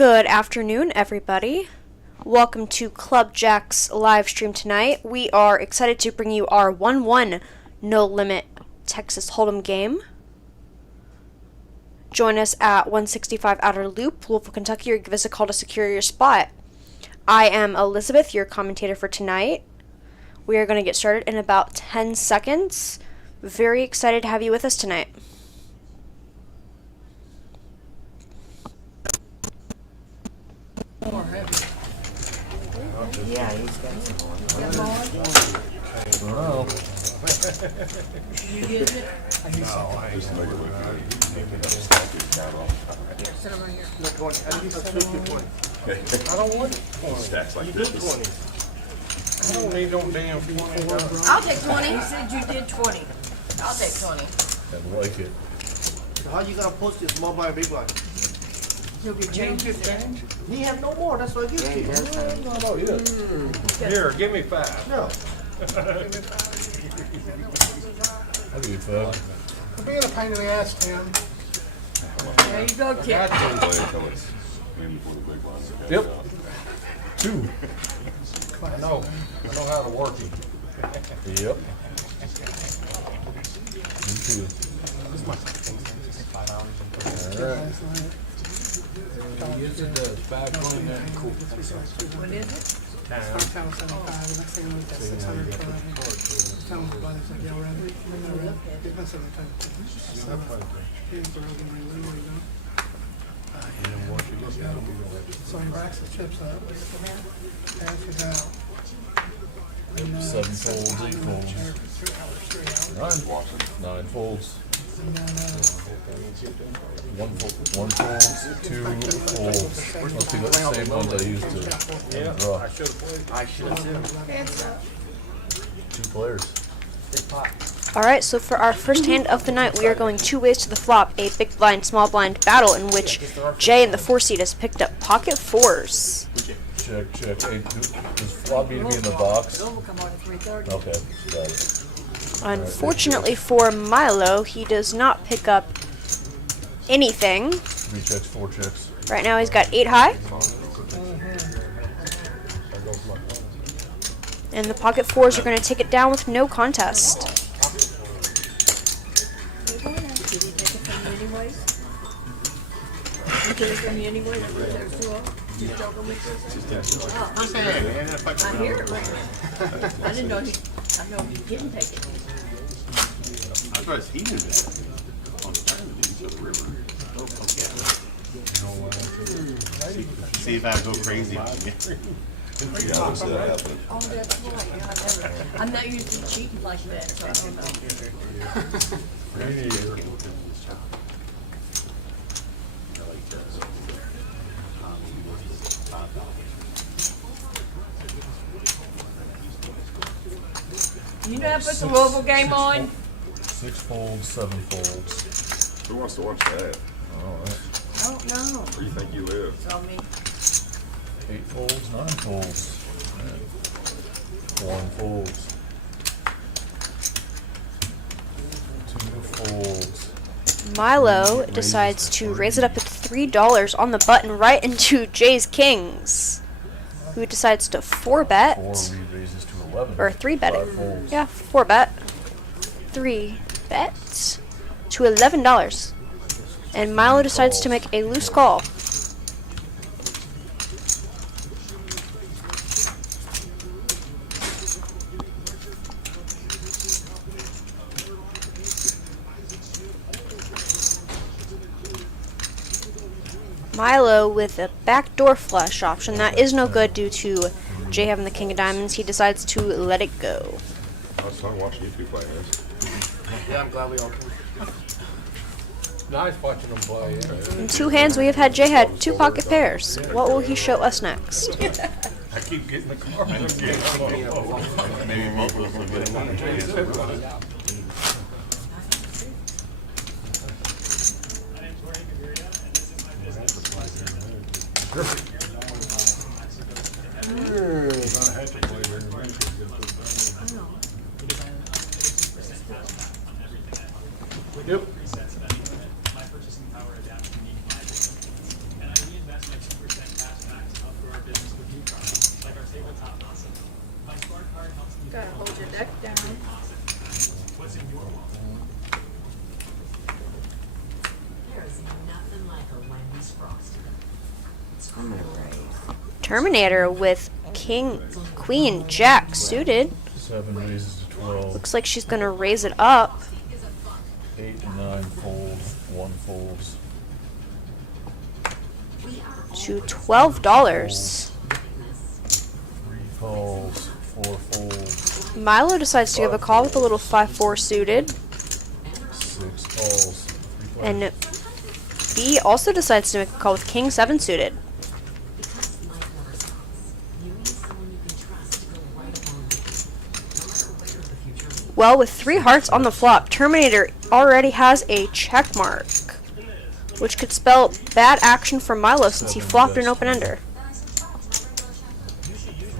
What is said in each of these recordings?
Good afternoon, everybody. Welcome to Club Jack's live stream tonight. We are excited to bring you our 1-1 no limit Texas Hold'em game. Join us at 165 Outer Loop, Louisville, Kentucky, or give us a call to secure your spot. I am Elizabeth, your commentator for tonight. We are going to get started in about 10 seconds. Very excited to have you with us tonight. Yeah, he's got some more. Wow. You get it? No, I ain't never Sit over here. I don't want 20. Stacks like You this. did 20. I don't need no damn 24. I'll take 20. You said you did 20. I'll take 20. I like it. So how you gonna post this small blind, big blind? He'll be changing it. He have no more, that's what I give Yeah, you. he does. No, no, you did. Here, give me 5. No. I'll give you 5. For being a pain in the ass, Tim. There you go, kid. Yep. 2. I know how to work it. Yep. Me too. Alright. Yes, it does. 529. Cool. What is it? Start telling 75, and I say we got 600 for it. Tell them about it, like, y'all ready? Give us some time. So he racks the chips up, passes out. 7 folds, 8 folds. 9 folds. 1 folds, 2 folds. Let's see what the same ones I used to draw. I should have too. 2 players. Alright, so for our first hand of the night, we are going 2 ways to the flop, a big blind, small blind battle in which Jay in the 4 seat has picked up pocket 4s. Check. Hey, does flop need to be in the box? Bill will come on at 3:30. Okay, got it. Unfortunately for Milo, he does not pick up anything. 3 checks, 4 checks. Right now he's got 8 high. And the pocket 4s are going to take it down with no contest. Did he take it from you anyways? He took it from you anyways? There's 2 of them? Just joking with you? First hand, man. If I I hear it right now. I didn't know he, I know he didn't take it. I thought he knew that. On the time to the river. Oh, okay. See if I go crazy. Oh, that's right. Yeah, I never. I'm not used to cheating like that, so I don't know. You know how to put the Louisville game on? 6 folds, 7 folds. Who wants to watch that? Alright. I don't know. Where do you think you live? Tell me. 8 folds, 9 folds. 1 folds. 2 folds. Milo decides to raise it up at $3 on the button right into Jay's Kings, who decides to 4-bet. 4 re-raises to 11. Or 3-bet 5 it. folds. Yeah, 4-bet. 3-bet to $11. And Milo decides to make a loose call. Milo with a backdoor flush option. That is no good due to Jay having the king of diamonds. He decides to let it go. I was watching you two play this. Yeah, I'm glad we all came. Nice watching them play. In 2 hands, we have had Jay had 2 pocket pairs. What will he show us next? I keep getting the car. Maybe both of us will get another chance. Yep. Terminator with king, queen, jack suited. 7 raises to 12. Looks like she's gonna raise it up 8 and 9 fold. 1 folds. to $12. 3 calls. 4 folds. Milo decides to give a call with a little 5-4 suited, 6 calls. 3 and B also decides to make a call with king 7 suited. Well, with 3 hearts on the flop, Terminator already has a check mark, which could spell bad action for Milo since he flopped an open ender.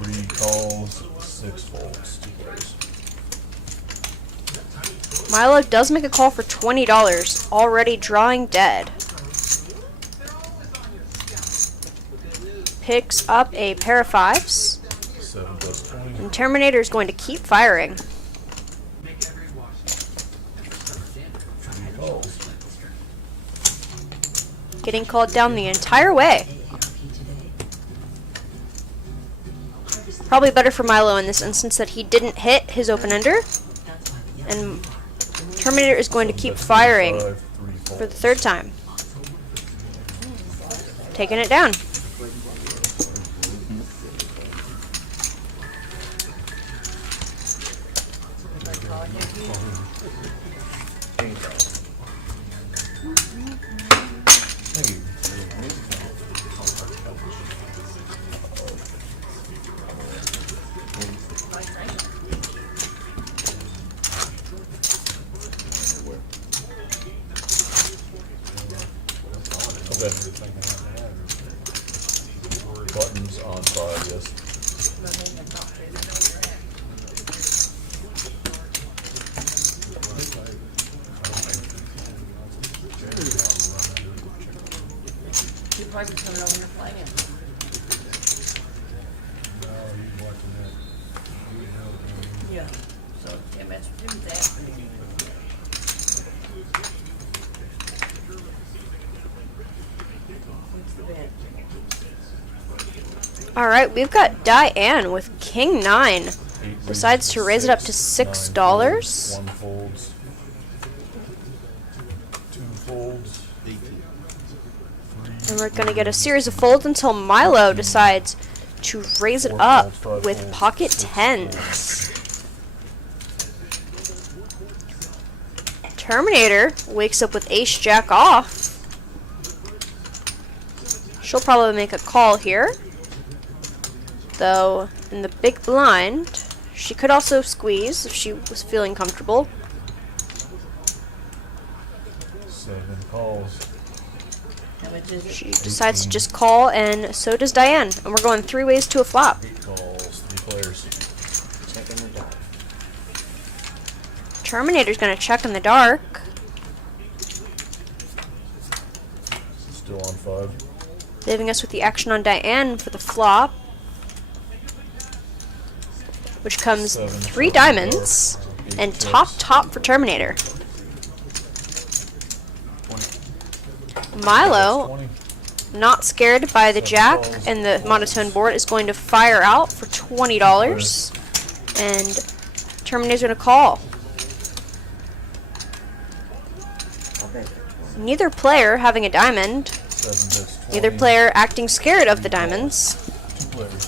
3 calls. 6 folds. 2 players. Milo does make a call for $20, already drawing dead. Picks up a pair of 5s, 7 plus 20. and Terminator is going to keep firing. 3 calls. Getting called down the entire way. Probably better for Milo in this instance that he didn't hit his open ender, and Terminator is going to keep firing 5, 3 for the folds. 3rd time. Taking it down. Thank you. Okay. Buttons on 5, yes. You probably turn it over and play him. Yeah, so, yeah, that's do that. What's the bet? Alright, we've got Diane with king 9. 8 Decides to raise it up to $6. $6. 1 folds. 2 folds. 18. And we're going to get a series of folds until Milo decides to raise it 4 up folds, 5 with folds, pocket 6 10s. Terminator wakes up with ace jack off. She'll probably make a call here. Though, in the big blind, she could also squeeze if she was feeling comfortable. 7 calls. How much is it? She decides to just call, and so does Diane. And we're going 3 ways to a flop. 8 calls. 3 players. Checking the dark. Terminator's going to check in the dark. Still on 5. Leaving us with the action on Diane for the flop, which comes 7 3 for diamonds eight and chips. top for Terminator. Milo, 20. not scared by the 7 jack calls. and the monotone board, is going to fire out for $20, and Terminator's going to call. Neither player having a diamond. 7 bets 20. Neither player acting scared of the diamonds. 2 players.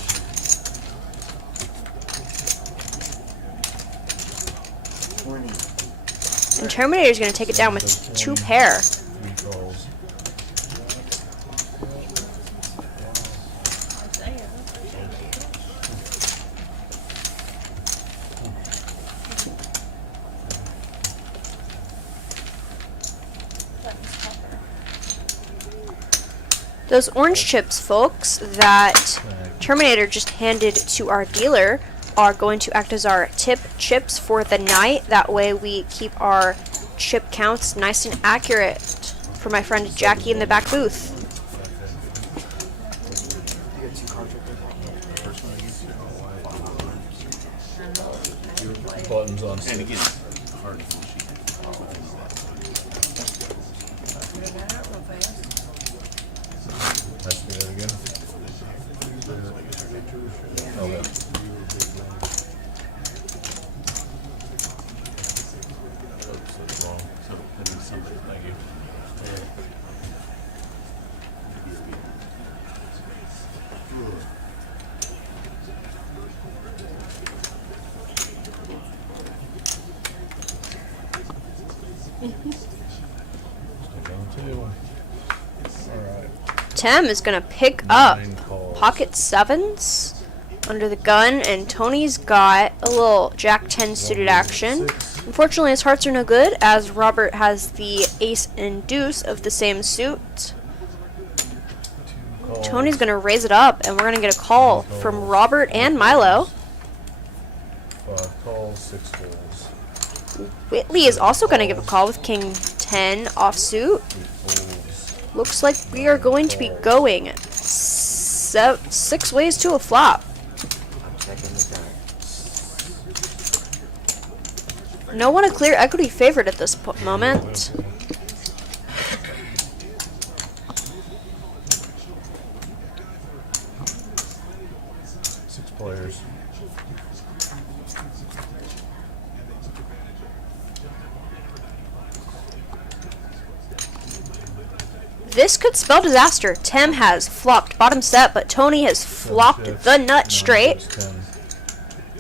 And Terminator's going to take it down with 2 pair. 3 calls. Those orange chips, folks, that Terminator just handed to our dealer are going to act as our tip chips for the night. That way we keep our chip counts nice and accurate for my friend Jackie in the back booth. Buttons on And 6. again, hard to finish. Ask me that again. somebody. Thank you. Stick on the table. Alright. Tim is gonna pick up 9 calls. pocket sevens under the gun, and Tony's got a little Jack 10 suited action. Unfortunately, his hearts are no good, as Robert has the ace and deuce of the same suit. 2 calls. Tony's gonna raise it up, and we're gonna get a call from Robert and Milo. 5 calls, 6 folds. Whitley is also gonna give a call with king 10 offsuit. 8 folds. Looks like we are going to be going 6 ways to a flop. I'm checking the dark. No one a clear equity favorite at this moment. Six players. This could spell disaster. Tim has flopped bottom set, but Tony has flopped the nut straight, 10.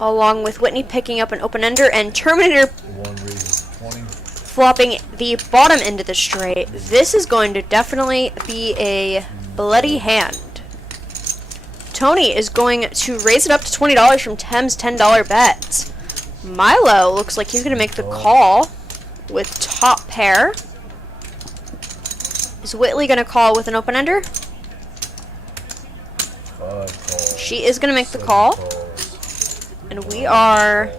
along with Whitney picking up an open-ender and Terminator 1 raises 20. flopping the bottom end of the straight. This is going to definitely be a bloody hand. Tony is going to raise it up to $20 from Tim's $10 bet. Milo looks like he's going to make the call with top pair. Is Whitley going to call with an open-ender? 5 calls. She is going to make the 7 call. calls. And we are...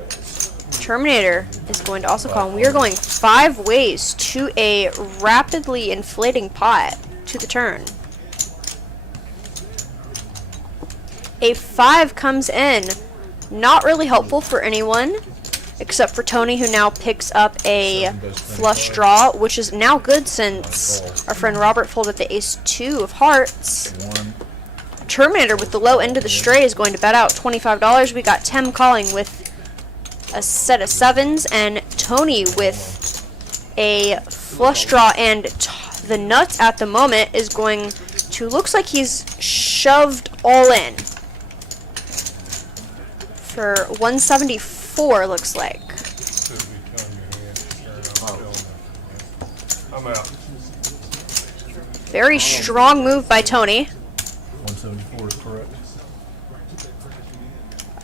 Terminator is going to also call. And we are going 5 ways to a rapidly inflating pot to the turn. A 5 comes in. Not really helpful for anyone, except for Tony, who now picks up a flush draw, which is now good since our friend Robert folded the ace 2 of hearts. 1. Terminator with the low end of the straight is going to bet out $25. We got Tim calling with a set of sevens, and Tony with a flush draw, and the nuts at the moment is going to, looks like he's shoved all in for 174, looks like. I'm out. Very strong move by Tony. 174 is correct.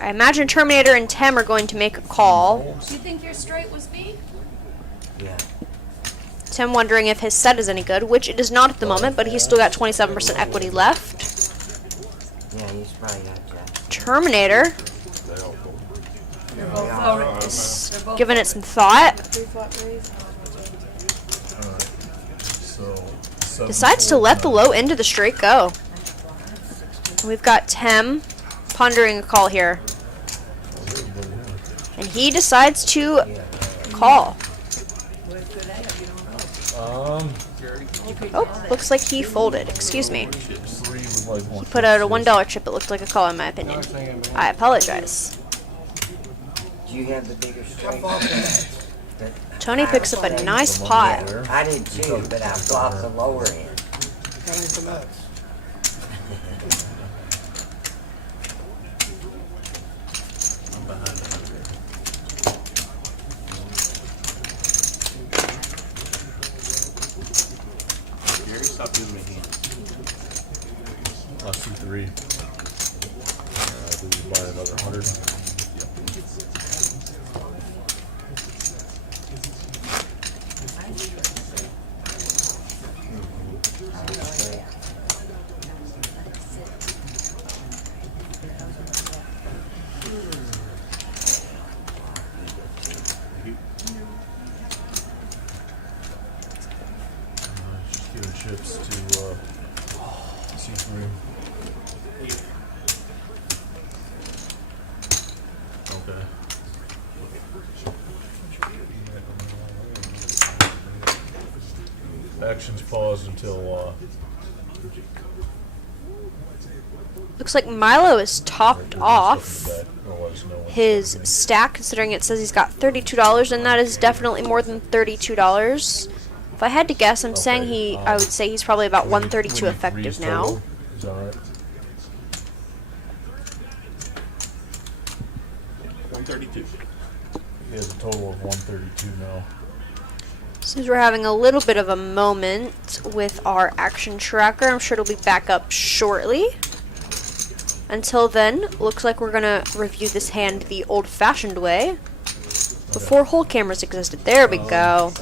I imagine Terminator and Tim are going to make a call. Do you think your straight was me? Yeah. Tim wondering if his set is any good, which it is not at the moment, but he's still got 27% equity left. Yeah, he's probably got Jack. Terminator They're both already. They're both giving it some thought. Alright. So, 7 Decides to folds let the now. low end of the straight go. We've got Tim pondering a call here. And he decides to call. Oh, looks like he folded. Excuse me. 3 would like 1. Put out a $1 chip. It looked like a call in my opinion. I apologize. Do you have the bigger straight? Tony picks up a nice pot. I did too, but I flopped the lower end. Counting some nuts. I'm behind 100. Gary, stop giving me hands. I see 3. Do we buy another 100? Just giving chips to C3. Okay. Actions paused until Looks like Milo is topped off otherwise no one. his stack, considering it says he's got $32, and that is definitely more than $32. If I had to guess, I'm saying Okay, I would say he's probably about we need 132 threes effective now. total. Is that right? 132. He has a total of 132 now. Since we're having a little bit of a moment with our action tracker, I'm sure it'll be back up shortly. Until then, looks like we're gonna review this hand the old-fashioned way. Before whole cameras existed. There we go.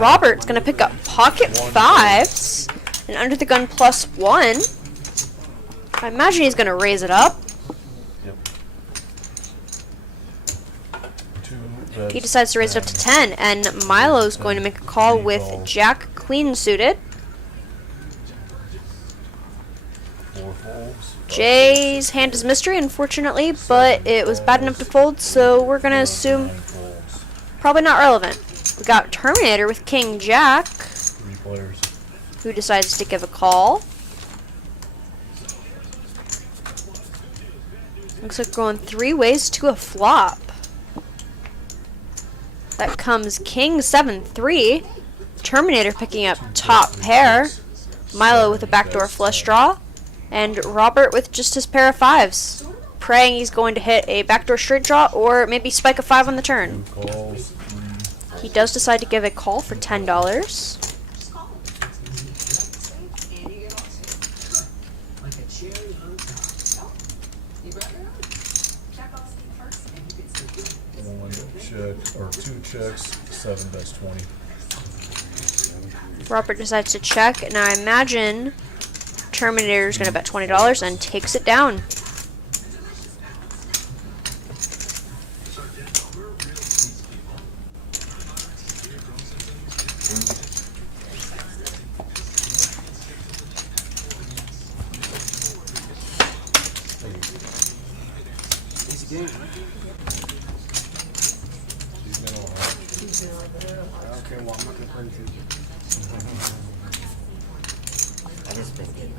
Robert's gonna pick up pocket fives and under the gun +1. I imagine he's gonna raise it up. Yep. He decides to raise it up to 10, and Milo's going to make a call with Jack Queen suited. 4 folds. Jay's hand is mystery, unfortunately, but it was bad enough to fold, so we're going to assume 9 folds. probably not relevant. We got Terminator with King Jack, 3 players. who decides to give a call. Looks like going 3 ways to a flop. That comes King 7-3. Terminator picking up top pair. Milo with a backdoor flush draw. And Robert with just his pair of fives. Praying he's going to hit a backdoor straight draw or maybe spike a 5 on the turn. 2 calls. 3. He does decide to give a call for $10. One check or 2 checks. 7 bets 20. Robert decides to check, and I imagine Terminator is going to bet $20 and takes it down. I just been getting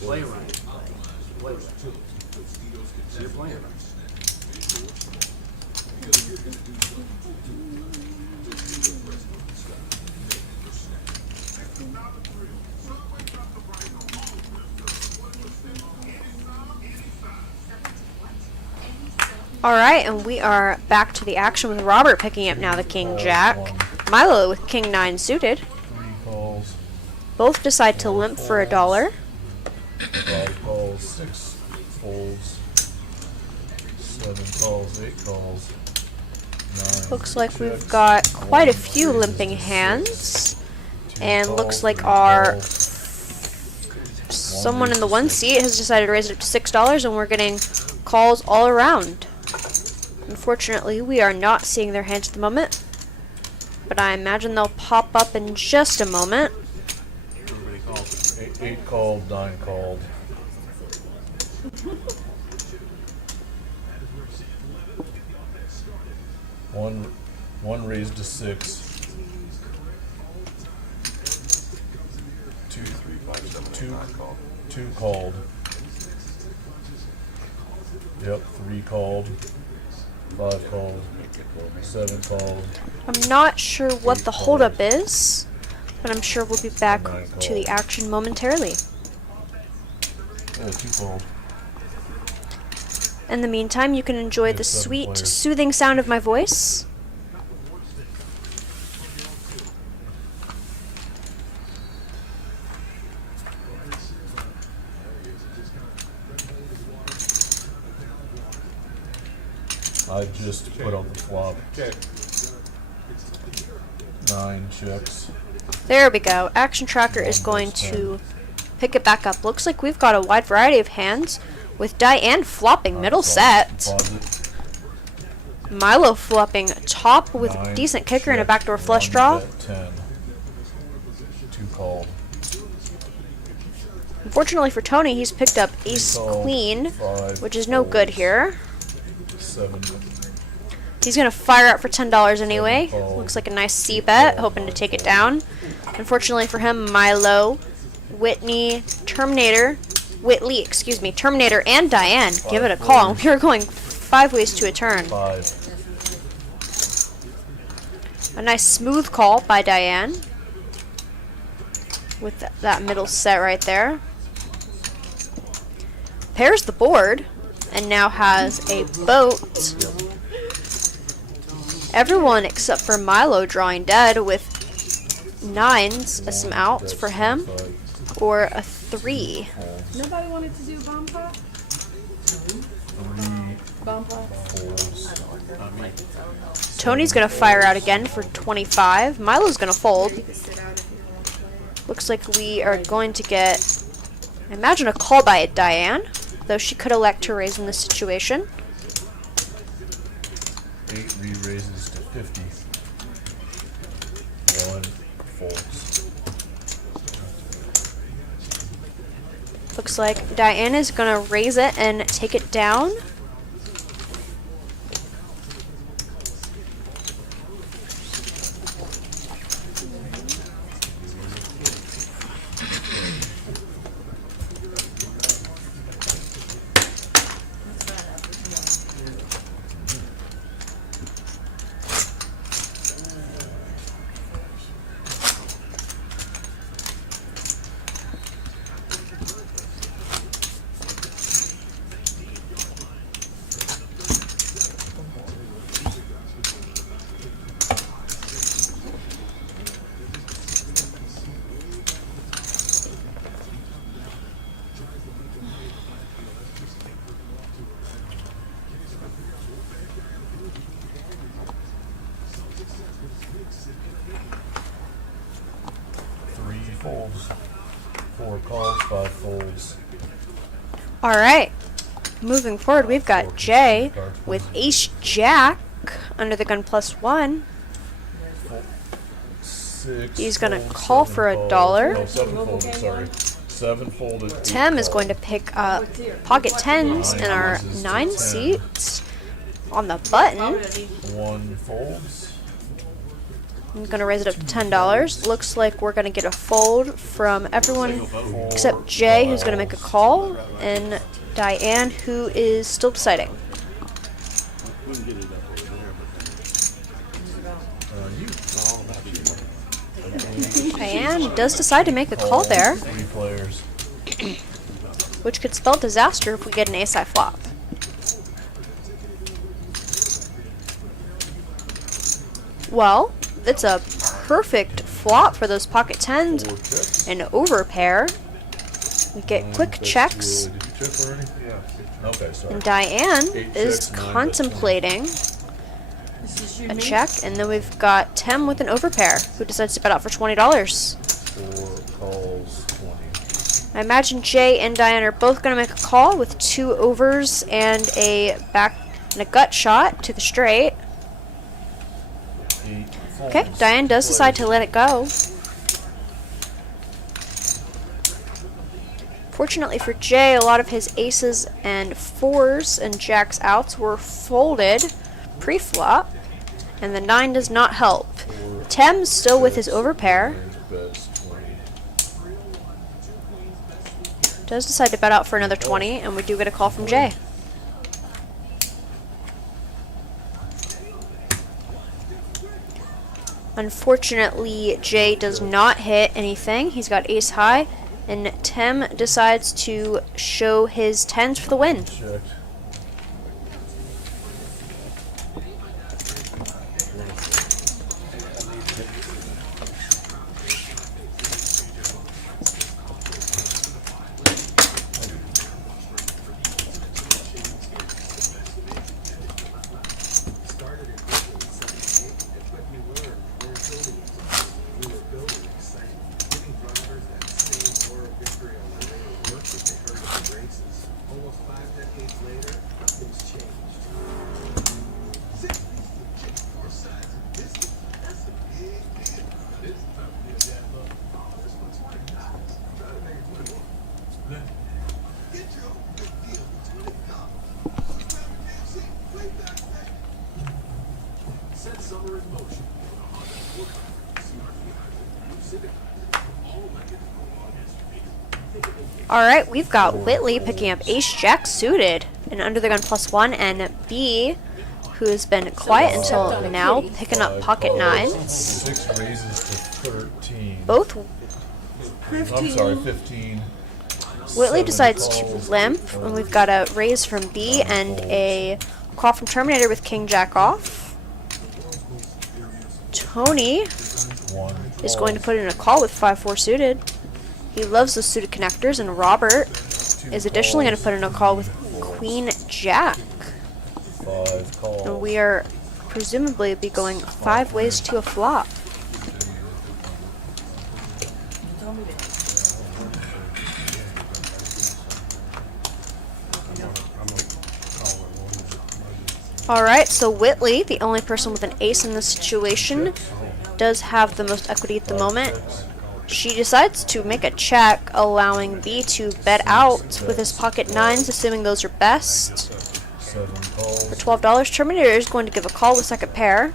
Play right. Play right. So you're playing right. Alright, and we are back to the action with Robert picking up now the King Jack. Milo with King 9 suited. 3 calls. Both decide to limp for $1. 5 calls. 6 folds. 7 calls. 8 calls. 9. Looks like we've checks, got quite a 1 few raises limping to 6, hands. 2 And calls, looks like 3 our calls, someone in the raises one to seat has decided to raise it up to $6, and we're getting calls all around. Unfortunately, we are not seeing their hands at the moment, but I imagine they'll pop up in just a moment. Everybody calls it. 8 called. 9 called. One raised to 6. 2 called. Yep, 3 called. 5 called. 7 called. I'm not sure what the holdup is, but I'm sure we'll be back 9 to the called. action momentarily. Yeah, 2 called. In the meantime, you can enjoy the 7 sweet, players. soothing sound of my voice. I just put out the flop. Okay. 9 checks. There we go. Action Tracker is going to pick it back up. Looks like we've got a wide variety of hands with die and flopping middle set. Deposit. Milo flopping top with 9 decent kicker and a check, backdoor flush 1 draw. bet 10. 2 called. Unfortunately for Tony, he's picked up ace Called. queen, 5 which is no good folds. here. 7. He's going to fire out for $10 anyway. Fold. Looks like a nice C bet, hoping to take it down. Unfortunately for him, Milo Whitley, excuse me, Terminator, and Diane give it a call. We're going 5 ways to a turn. 5. A nice smooth call by Diane with that middle set right there. Pairs the board and now has a boat. Everyone except for Milo drawing dead with 9s, some outs for him, or a 3. Nobody wanted to do bomb pot? Bomb pot? Tony's gonna fire out again for 25. Milo's gonna fold. Looks like we are going to get, I imagine, a call by Diane, though she could elect to raise in this situation. 8 re-raises to 50. 1 folds. Looks like Diane is gonna raise it and take it down. Folds. 4 calls, 5 folds. Alright, moving forward, we've got Jay with Ace Jack under the gun +1. 6 He's gonna folds, call 7 for $1. folds. No, 7 folded, sorry. 7 folded. 8 Tim is going to called. pick up pocket 10s in our 9 seats on the button. 1 folds. I'm gonna raise it up to $10. Looks like we're gonna get a fold from everyone except Jay, who's gonna make a call, and Diane, who is still deciding. Diane does decide to make a call there, 3 players. which could spell disaster if we get an ace-high flop. Well, it's a perfect flop for those pocket 10s. 4 checks. An overpair. We get quick That's checks. good. Did you check already? Yeah. Okay, sorry. And Diane 8 is checks, 9 contemplating This is a unique. check, and then we've got Tim with an overpair, who decides to bet out for $20. 4 calls, 20. I imagine Jay and Diane are both going to make a call with 2 overs and a gut shot to the straight. 8 Okay, folds. Diane does decide to let it go. Fortunately for Jay, a lot of his aces and 4s and jacks outs were folded pre-flop, and the 9 does not help. Tim's still with his overpair. Bets 20. Does decide to bet out for another 20, and we do get a call from Jay. Unfortunately, Jay does not hit anything. He's got ace high, and Tim decides to show his 10s for the win. Checked. Alright, we've got Whitley picking up Ace Jack suited and under the gun +1, and B, who has been quiet until now, picking up pocket nines. 6 raises to 13. Both. I'm sorry, 15. Whitley 7 decides to calls, limp, and we've got a raise from B and a call from Terminator with King Jack off. Tony 1 is going to put in a call with 5-4 suited. He loves the suited connectors, and Robert is additionally going to put in a call with Queen Jack. 5 calls. And we are presumably be going 5 ways to a flop. Alright, so Whitley, the only person with an ace in this situation, does have the most equity at the moment. She decides to make a check, allowing B to bet out with his pocket nines, assuming those are best. 7 calls. For $12, Terminator is going to give a call with second pair.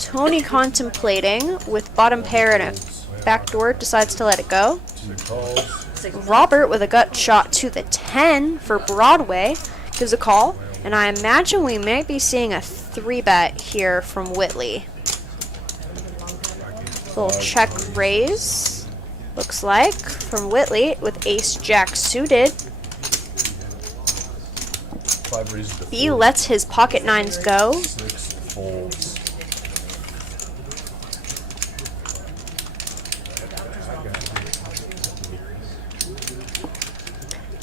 Tony, contemplating with bottom pair and a backdoor, decides to let it go. 2 calls. Robert, with a gut shot to the 10 for Broadway, gives a call, and I imagine we might be seeing a 3-bet here from Whitley. Little check raise, looks like, from Whitley with Ace Jack suited. 5 raises to B 4. lets his pocket nines go. 6 folds.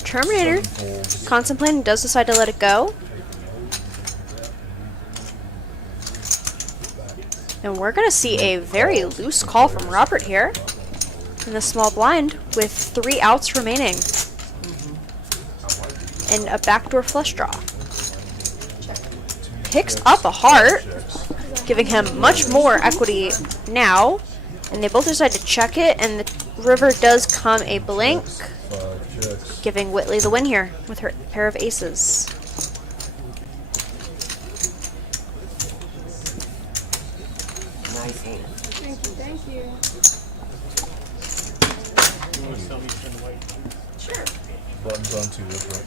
Terminator, 7 folds. contemplating, does decide to let it go. And we're going to see a very loose call from Robert here in the small blind with 3 outs remaining. And a backdoor flush draw. Picks up a heart, giving him much more equity now. And they both decide to check it, and the river does come a blink, 5 checks. giving Whitley the win here with her pair of aces. Nice hand. Thank you. Buttons on 2, that's right.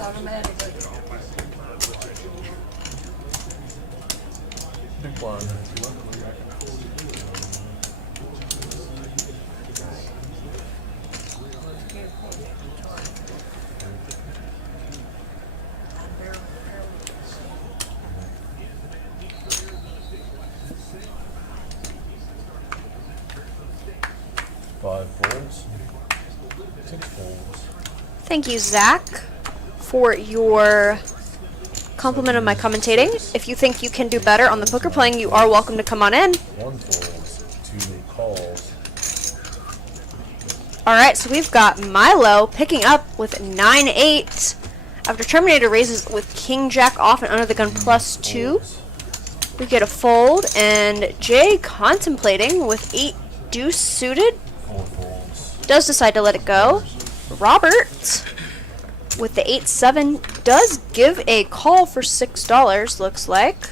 Automatically. Big blind. Five folds. 6 folds. Thank you, Zach, for your compliment of my commentating. If you think you can do better on the poker playing, you are welcome to come on in. 1 folds. 2 calls. Alright, so we've got Milo picking up with 9-8 after Terminator raises with King Jack off and under the gun +2. We get a fold, and Jay, contemplating with 8 deuce suited, 4 folds. does decide to let it go. Robert, with the 8-7, does give a call for $6, looks like.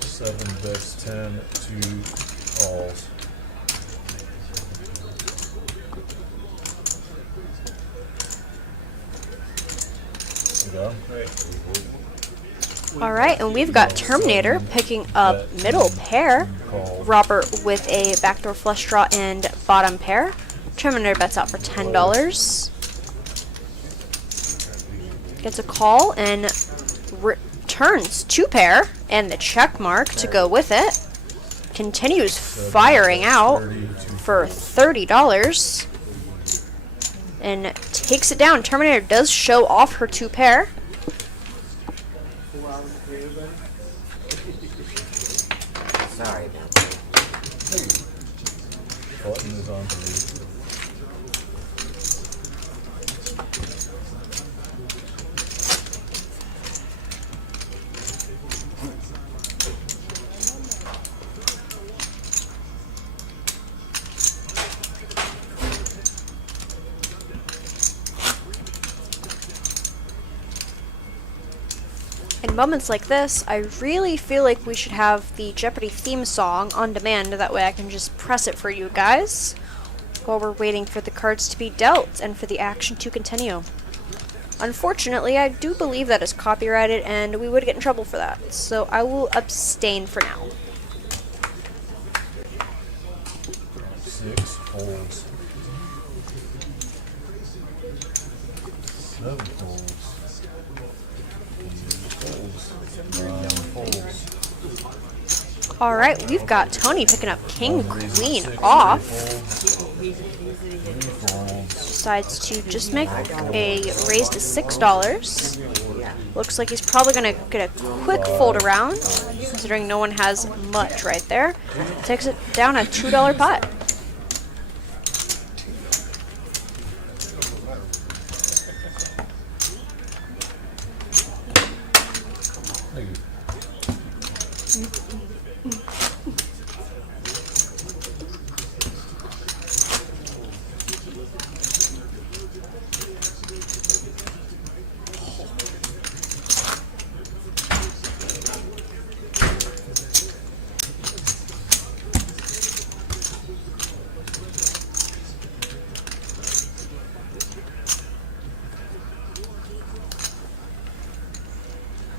Seven bets, 10, 2 calls. There you go. Alright, and we've got Terminator picking up middle pair. Call. Robert with a backdoor flush draw and bottom pair. Terminator bets out for $10. Gets a call and returns 2 pair and the check mark to go with it. Continues firing out for $30 and takes it down. Terminator does show off her 2 pair. Sorry about that. Button is on to In moments like this, I really feel like we should have the Jeopardy theme song on demand. That way I can just press it for you guys while we're waiting for the cards to be dealt and for the action to continue. Unfortunately, I do believe that is copyrighted and we would get in trouble for that. So I will abstain for now. 6 folds. 7 folds. 8 folds. 9 folds. Alright, we've got Tony picking up King, One raising Queen 6, off. 3 folds. Decides to just make a raise to $6. Looks like he's probably going to get a quick fold around, considering no one has much right there. Takes it down a $2 pot. Thank you.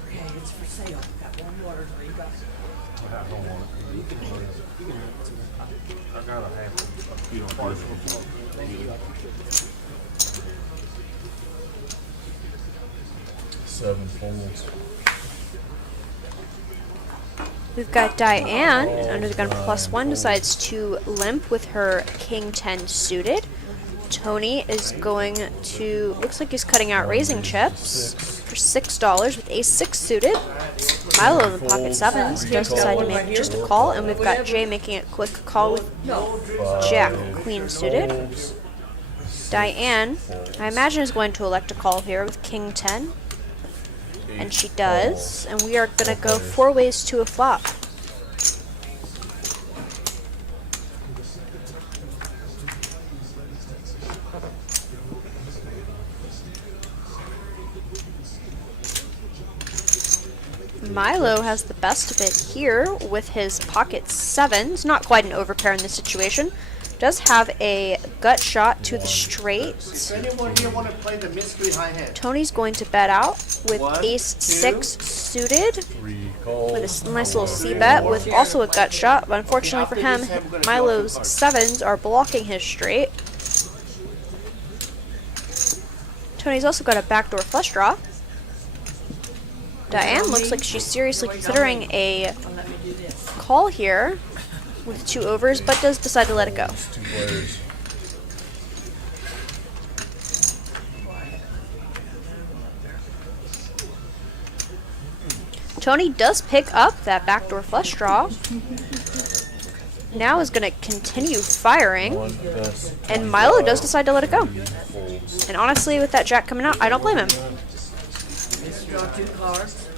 Okay, it's for sale. Got one water for you guys. I don't want it. You can have it. I got a half. You don't want it. 7 folds. We've got Diane, under the gun +1, decides to limp with her King 10 suited. Tony is going to, looks like he's cutting out raising chips for $6 with Ace 6 suited. Milo in the pocket 7s does decide to make just a call, and we've got Jay making a quick call with Jack Queen suited. Folds. Diane, I imagine, is going to elect a call here with King 10. And she does, and we are going to go 4 ways to a flop. Milo has the best of it here with his pocket 7s. Not quite an overpair in this situation. Does have a gut shot to the straight. Anyone here want to play the mystery high hand? Tony's going to bet out with One, Ace 6 two. suited. 3 calls. With a nice little C bet with also a gut shot, but unfortunately for him, Milo's 7s are blocking his straight. Tony's also got a backdoor flush draw. Diane looks like she's seriously considering a Let me do this. call here with 2 overs, but does decide to let it go. 2 players. Tony does pick up that backdoor flush draw. Now is going to continue firing, 1 best. and Milo does decide to let it go. 3 folds. And honestly, with that jack coming out, I don't blame him. Let's draw 2 cards.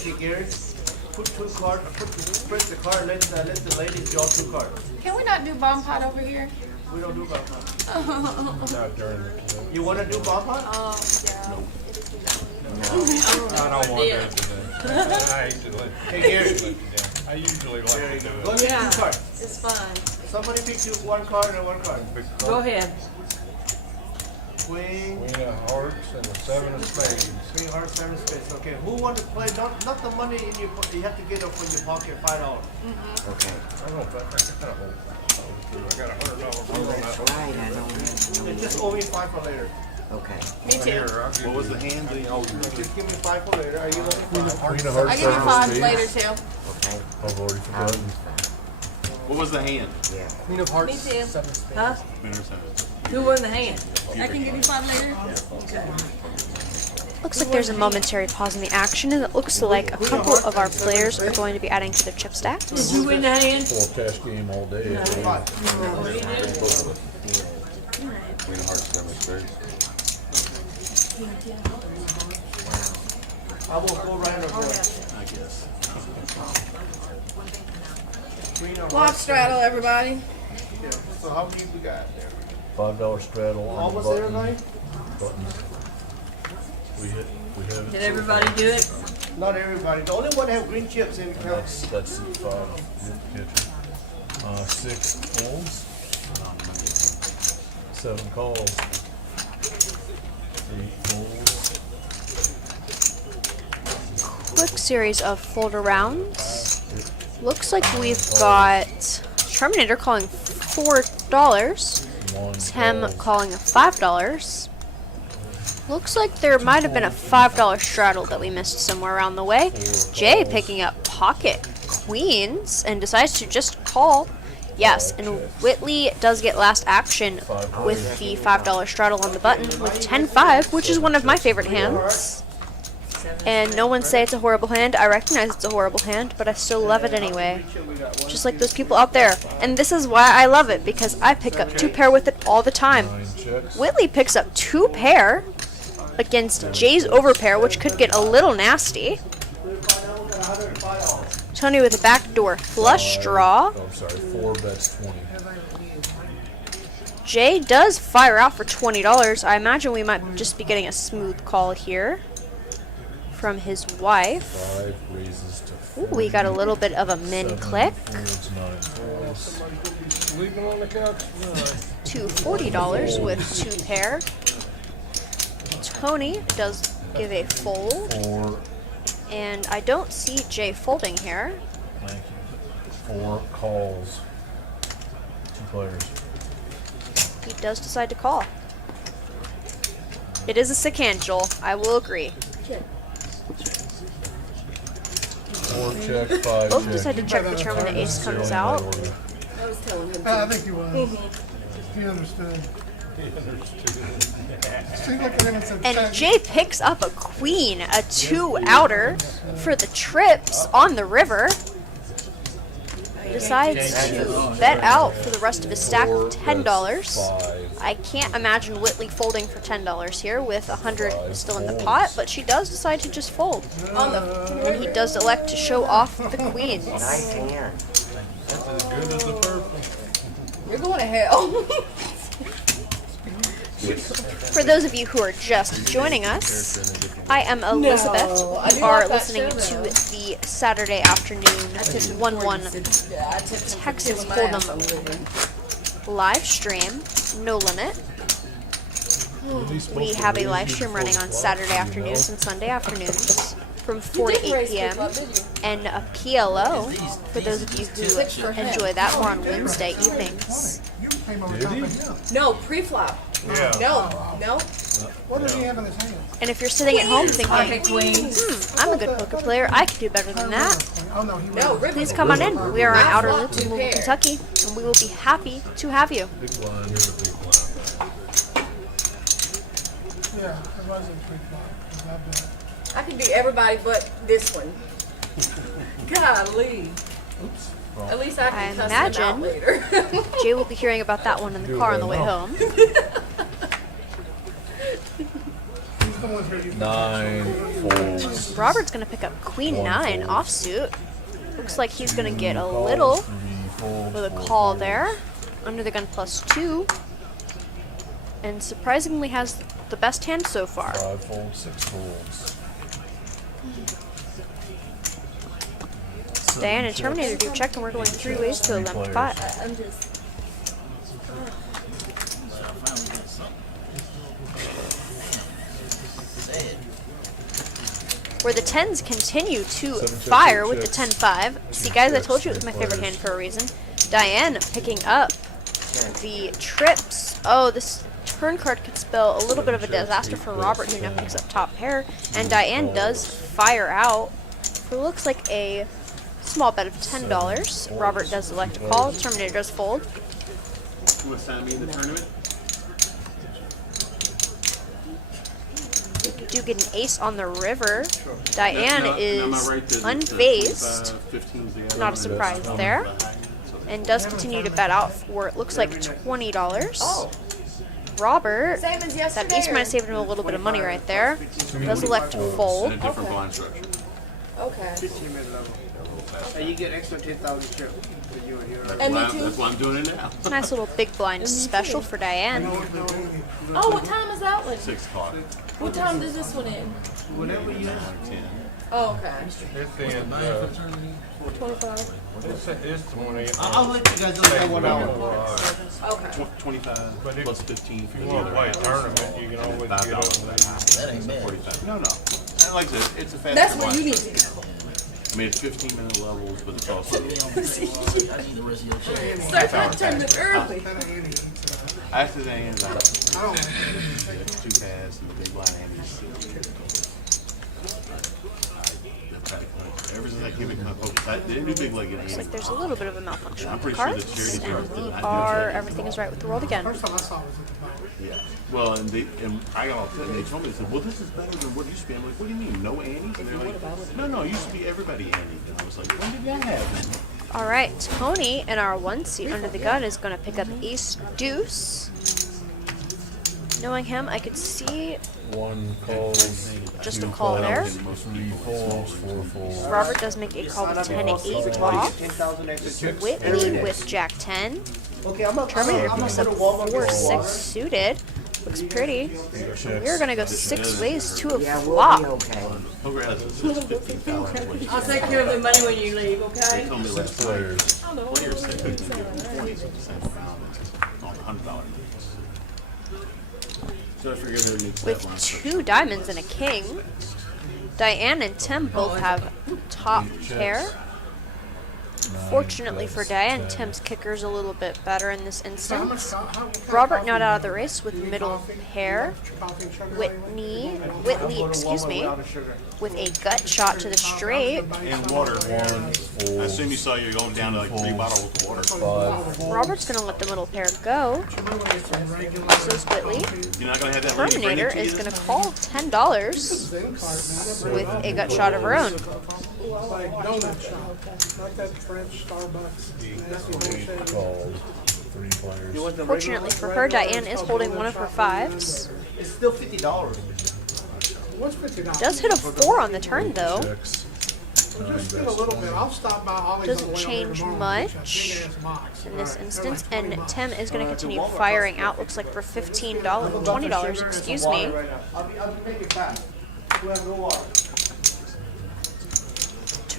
Okay, Gary. Put 2 cards. Spread the card. Let the ladies draw 2 cards. Can we not do bomb pot over here? We don't do bomb pot. Not during the play. You want to do bomb pot? Oh, yeah. I don't want that today. I hate to let Hey, Gary. you down. I usually like There you to do go. Go it. get 2 cards. It's fun. Somebody pick 1 card and 1 card. Go ahead. Queen. Queen of hearts and a 7 of spades. 3 hearts, 7 spades. Okay, who want to play? Not the money in your. You have to get up from your pocket. $5. Okay. I don't know if I got a whole. I got $100 Oh, bill on that's that. right. I don't have no. And just owe me 5 for later. Okay. Me too. Here, I'll give What was the hand that you Just give me 5 for later. Are you ready? 5. Queen of hearts, I give you 7 of 5 spades. later too. Okay. I've already forgotten. What was the hand? Yeah. Queen of hearts. Me too. Huh? Queen or seven? Who won the hand? I can give you 5 later. Okay. Looks like there's a momentary pause in the action, and it looks like a couple of our players are going to be adding to their chip stacks. Did you win the hand? Full cash game all day. I believe. Queen of hearts, 7 of spades. I will go right over. I guess. Queen of Flop hearts. straddle, everybody. Yeah. So how many we got there? $5 straddle on the Almost there button. tonight? Buttons. We have it. Did everybody do it? Not everybody. The only one that have green chips in the count. That's 5. Good catcher. 6 folds. 7 calls. 8 folds. Quick series of folder rounds. Looks like we've got Terminator calling $4. 1 Tim calls. calling $5. Looks like there might have been a $5 straddle that we missed somewhere around the way. Jay picking up pocket queens and decides to just call. Yes, and Whitley does get last action with the $5 straddle on the button with 10-5, which is one of my favorite hands. And no one say it's a horrible hand. I recognize it's a horrible hand, but I still love it anyway. Just like those people out there. And this is why I love it, because I pick up 2 pair with it all the time. 9 checks. Whitley picks up 2 pair against Jay's overpair, which could get a little nasty. Tony with a backdoor flush draw. Oh, I'm sorry. 4 bets 20. Jay does fire out for $20. I imagine we might just be getting a smooth call here from his wife. 5 raises to 4. Ooh, we got a little bit of a min 7 click folds, 9 calls. to $40 with 2 pair. Tony does give a fold, 4. and I don't see Jay folding here. Thank you. 4 calls. 2 players. He does decide to call. It is a sick hand, Joel. I will agree. 4 check, 5 Both check. decide to check the turn when the ace comes out. I was telling him. I think he was. He understood. Seems like they haven't said And thank Jay picks up a queen, a 2-outer for the trips on the river. Decides to bet out for the rest of his stack of $10. 5. I can't imagine Whitley folding for $10 here with 100 still in the pot, but she does decide to just fold. On the. And he does elect to show off the queens. Nice hand. You're going to hell. For those of you who are just joining us, I am Elizabeth. No, I You do are like that listening to show, though. the Saturday afternoon 1-1 Texas Holdem live stream, no limit. We have a live stream running on Saturday afternoons and Sunday afternoons from 4 to 8 p.m. and a PLO for those of you who enjoy that, or on Wednesday evenings. you came over top of him. No, pre-flop. No. What did he have in his hand? And if you're sitting at home Pocket thinking, queens. I'm a good poker player, I can do better than that, Oh, no, he No, was. river. please come on in. We are on Not Outer flop, Loop in 2 Louisville, pair. Kentucky, and we will be happy to have you. Big blind, here's a big blind. Yeah, it wasn't free flop. 'Cause I bet. I can beat everybody but this one. Golly. At least I can cuss him out imagine- later. Jay will be hearing about that one in the car on the way home. He's the one who you 9 folds. Robert's going to pick up Queen 9 fold. offsuit. Looks like he's going to get a little 3 folds. with a 4 call folds. there. Under the gun +2. And surprisingly has the best hand so far. 5 folds, 6 folds. Diane and Terminator do check, and we're going 3 ways to a limp pot. I'm just. Where the 10s continue to 7 fire chips, with the chips. 10-5. See guys, I told you it was my Players. favorite hand for a reason. Diane picking up the trips. Oh, this turn card could spell a little bit of a disaster for Robert, who now picks up top pair. And Diane does fire out for looks like a small bet of $10. Robert does elect to call. Terminator does fold. You want to sign me in the tournament? We do get an ace on the river. Diane Now, am I is right that unfazed. 15's the other Not a one? surprise there. And does continue to bet out for it looks like $20. Oh, Robert, same as that yesterday. ace might have saved him a little bit of money right there. Does elect to In fold. a different blind structure. Okay. 15 minute level. And you get extra 10,000 chips for you and your. And me too. That's why I'm doing it now. Nice little big blind special for Diane. Oh, what time is that one? 6 o'clock. What time does this one end? Whenever you. 10. Oh, okay. It's in, 25. it's the one in. I'll let you guys know that 1 hour. Okay. 25 plus 15 for If the you want other. to play a tournament, you can always get up $5. and That ain't bad. 45. No. And like I said, it's a fast. That's where you need to go. I mean, it's 15-minute levels, but it's also. I need the rest of your check. Start that tournament early. I asked Diane about 2 pads and the big blind Andy's. Ever since I came in focus, they didn't do big leg in Looks like there's a little bit of a malfunction I'm with the pretty sure the cards, charity and cards we did not do are, charity. everything is right with the world again. First time I saw it was at the bar. Yeah. Well, and I got all upset, and they told me, they said, well, this is better than what it used to be. I'm like, what do you mean, no Annie's? And they're like, no, it used to be everybody Annie. And I was like, when did that happen? All right, Tony in our 1 seat under the gun is going to pick up ace deuce. Knowing him, I could see one calls, just two a call there. calls, 3 folds, 4 folds. Robert does make a call with 10-8 off. 10,000 extra chips. Whitley with jack 10. Okay, I'm gonna Terminator I'm picks gonna up Walmart 4-6 suited. Looks pretty. We're going to go 6 ways to a Yeah, we'll be flop. okay. Poker has a $15,000. I'll take care of the money when you leave, They okay? told me last night, Players. I don't know. players said they can get 20% on $100 games. So I figured they would need that one. With 2 diamonds and a king, Diane and Tim both have top pair. Fortunately for Diane, Tim's kicker's a little bit better in this instance. Robert not out of the race with middle pair. Whitley, excuse me, with a gut shot to the straight. And water. One, I assume you saw you're going down to like 3 bottles of water. 5, Robert's going to let the middle pair go. So is Whitley. You're not going to have that lady bring Terminator it to is you? going to call $10 with a gut shot of her own. Like donut shop, not that French Starbucks. That's the bullshit. called, 3 players. Fortunately for her, Diane is holding one of her 5s. It's still $50. What's $50? Does hit a 4 on the turn though. Checks. Just spend a little bit. I'll stop by Ollie's Doesn't on the way over change tomorrow. much Big ass box. in this Right. instance, They're like and 20 Tim bucks. is going to continue firing out. Looks like for $20, excuse me. I'll be making fast. We have no water.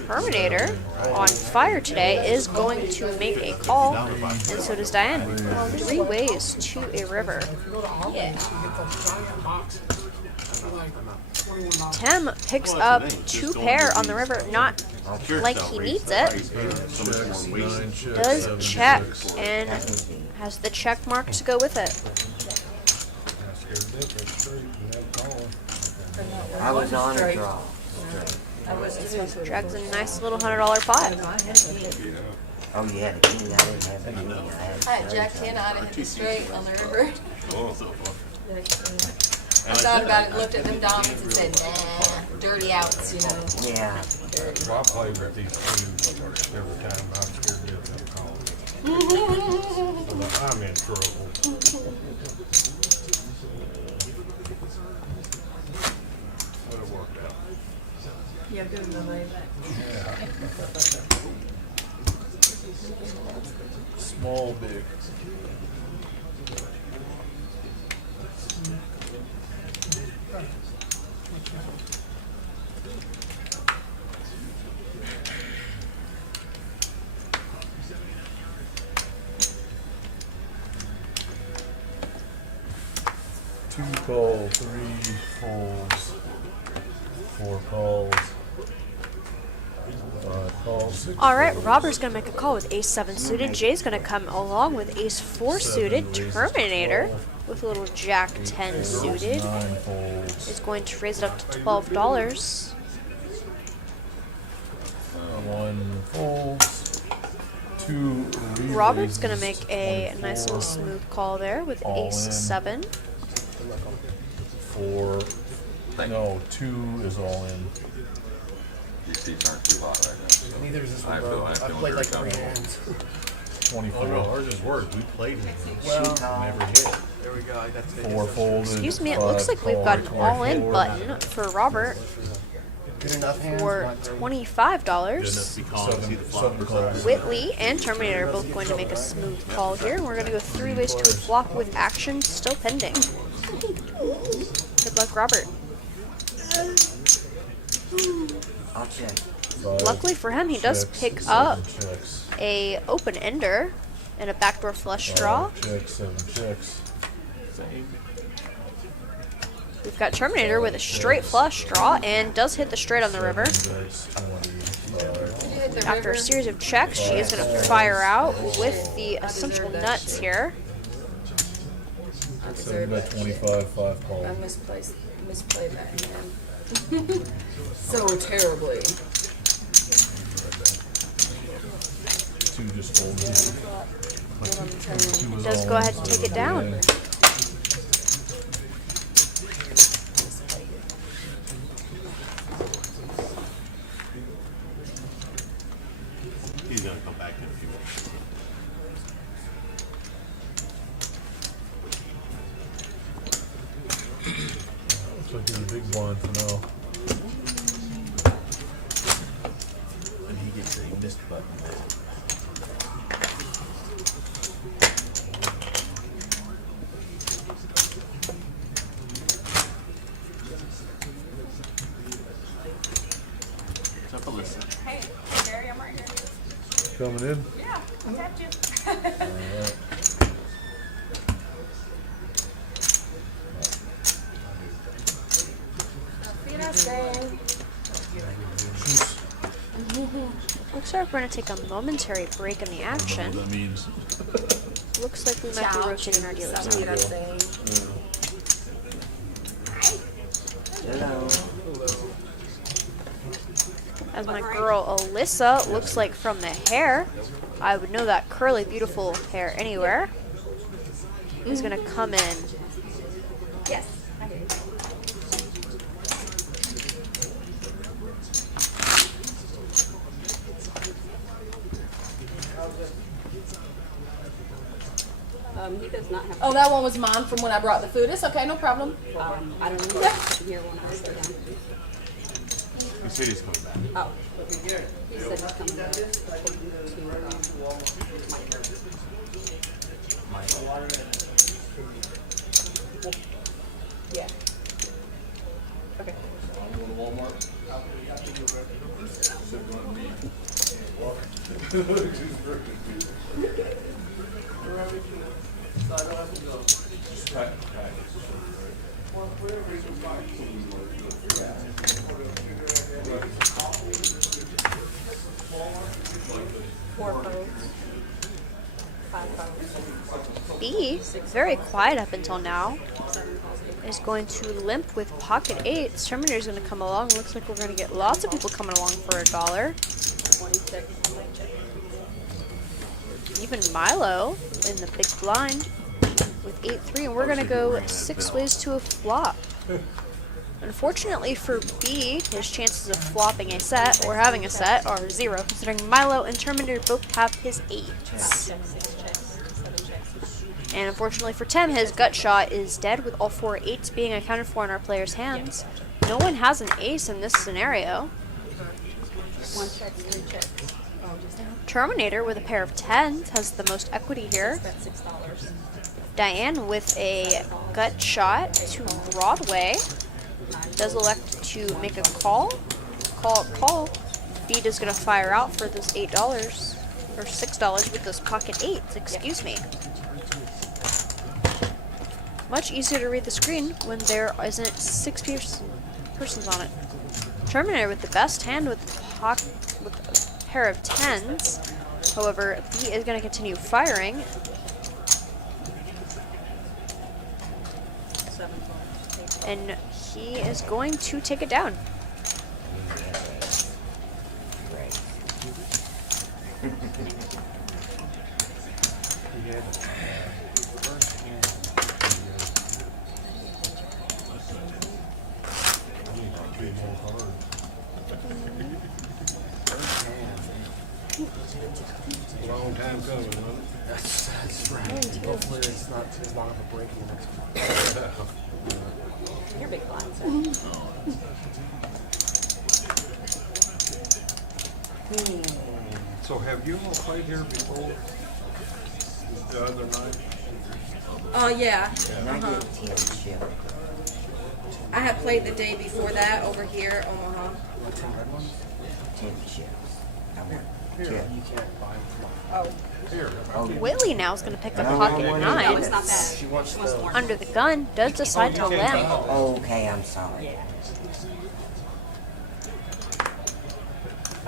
Terminator on fire today is going to make a call, and so does Diane. 3 ways to a river. If you go to Ollie's, you get those giant boxes. They're like $21. Tim picks up 2 pair on the river, not like he needs it. So much more waste. 9 checks, Does 7 check checks. and has the check mark to go with it. I was on a draw. Drags in a nice little $100 pot. Oh, you had a king. I didn't have a king. I had Jack 10, I'd have hit the straight on the river. Oh, so far. I thought about it, looked at them diamonds and said, nah, dirty outs, you know. Yeah. Well, I play with these two every time I'm scared to get them calls. So I'm in trouble. But it worked out. Yeah, good in the layback. Small, big. Two call, 3 folds, 4 calls, 5 calls, 6 All right, folds. Robert's going to make a call with ace-7 suited. Jay's going to come along with ace-4 suited. Terminator with a little jack-10 suited 9 folds, is going to raise it up to $12. 1 folds, 2 Robert's going to re-raises, make a 24, nice little smooth call there with All in. ace-7. 4, no, 2 is all in. These seats aren't too hot right now. So Neither is this I one, feel bro. I I feel played very like 3 comfortable. hands. 24. Ours is worse. We played with them. Well, Never hit. there we go. That's 4 folded. Excuse me, it 5 looks like we've got an called, all-in 24. button for Robert. Good enough hands. for not great. $25. Be calm, see the flop. Seven calls. Whitley and Terminator are both going to make a smooth call here. We're going to go 3 ways to a flop with action still pending. Good luck, Robert. I'll check. Five Luckily for him, he does checks, pick seven up checks. a open ender and a backdoor flush draw. 5 checks, 7 checks. We've got Terminator with a straight flush draw and does hit the straight on the river. Index 25. After a series of checks, she is going to fire out with the essential nuts here. I 7 deserve bet that. 25, 5 I call. misplayed that hand. So terribly. 2 just folded. Two was Does all go in, ahead and so take it down. yeah. He's gonna come back in a few minutes. Looks like you're a big blind for now. And he gets a missed button. What's up, Alyssa? Hey, Gary, I'm right here. Coming in. Yeah, I tapped you. Alright. Looks like we're going to take a momentary break in the I don't know action. what that means. Looks like we might be rotating our dealers Something out. that I say. Hello. As my girl Alyssa, looks like from the hair, I would know that curly, beautiful hair anywhere, is going to come in. Yes, I do. He does not have. Oh, that one was mine from when I brought the food. It's okay, no problem. I don't know. Here when I sit down. He said he's coming back. Oh, he said he's coming back. Yeah. Okay. Four phones. 5 phones. B, very quiet up until now, is going to limp with pocket eights. Terminator's going to come along. Looks like we're going to get lots of people coming along for $1. 26. Even Milo in the big blind with 8-3, and we're going to go 6 ways to a flop. Unfortunately for B, his chances of flopping a set or having a set are 0, considering Milo and Terminator both have his 8s. And unfortunately for Tim, his gut shot is dead with all 4 8s being accounted for in our player's hands. No one has an ace in this scenario. 1 check, 3 checks. Oh, just now? Terminator with a pair of 10s has the most equity here. That's $6. Diane with a gut shot to Broadway does elect to make a call. Call. Beat is going to fire out for this $8 or $6 with those pocket 8s, excuse me. Much easier to read the screen when there isn't 6 persons on it. Terminator with the best hand with a pair of 10s. However, B is going to continue firing. 7 phones. And he is going to take it down. Long time coming, huh? That's right. Hopefully it's not too long of a break in the next one. You're big blind, sir. So have you all played here before? The other night? Oh, yeah. And I get 10 chips. I had played the day before that over here, Omaha. 10 chips. I want chips. Whitley now is going to pick up No, pocket no, nine. It's not that. She wants more. Under the gun, does decide to limp. Okay, I'm sorry.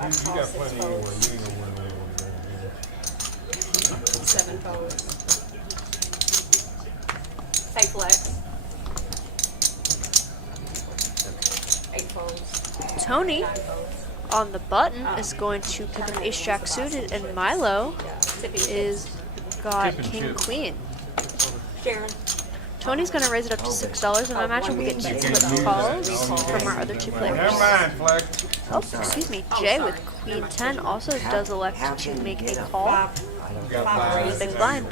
You got plenty anywhere. You know where they want to go. 7 folds. Hey, flex. 8 folds. Tony 9 folds. on the button is going to pick up ace jack suited, and Milo is got Tip and king chip. queen. Sharon. Tony's going to raise it up to $6, and I imagine we get 2 flip calls from our other 2 players. Never mind, Flex. Oh, excuse me. Jay with queen 10 also does elect to make a call. Got 5. Big blind.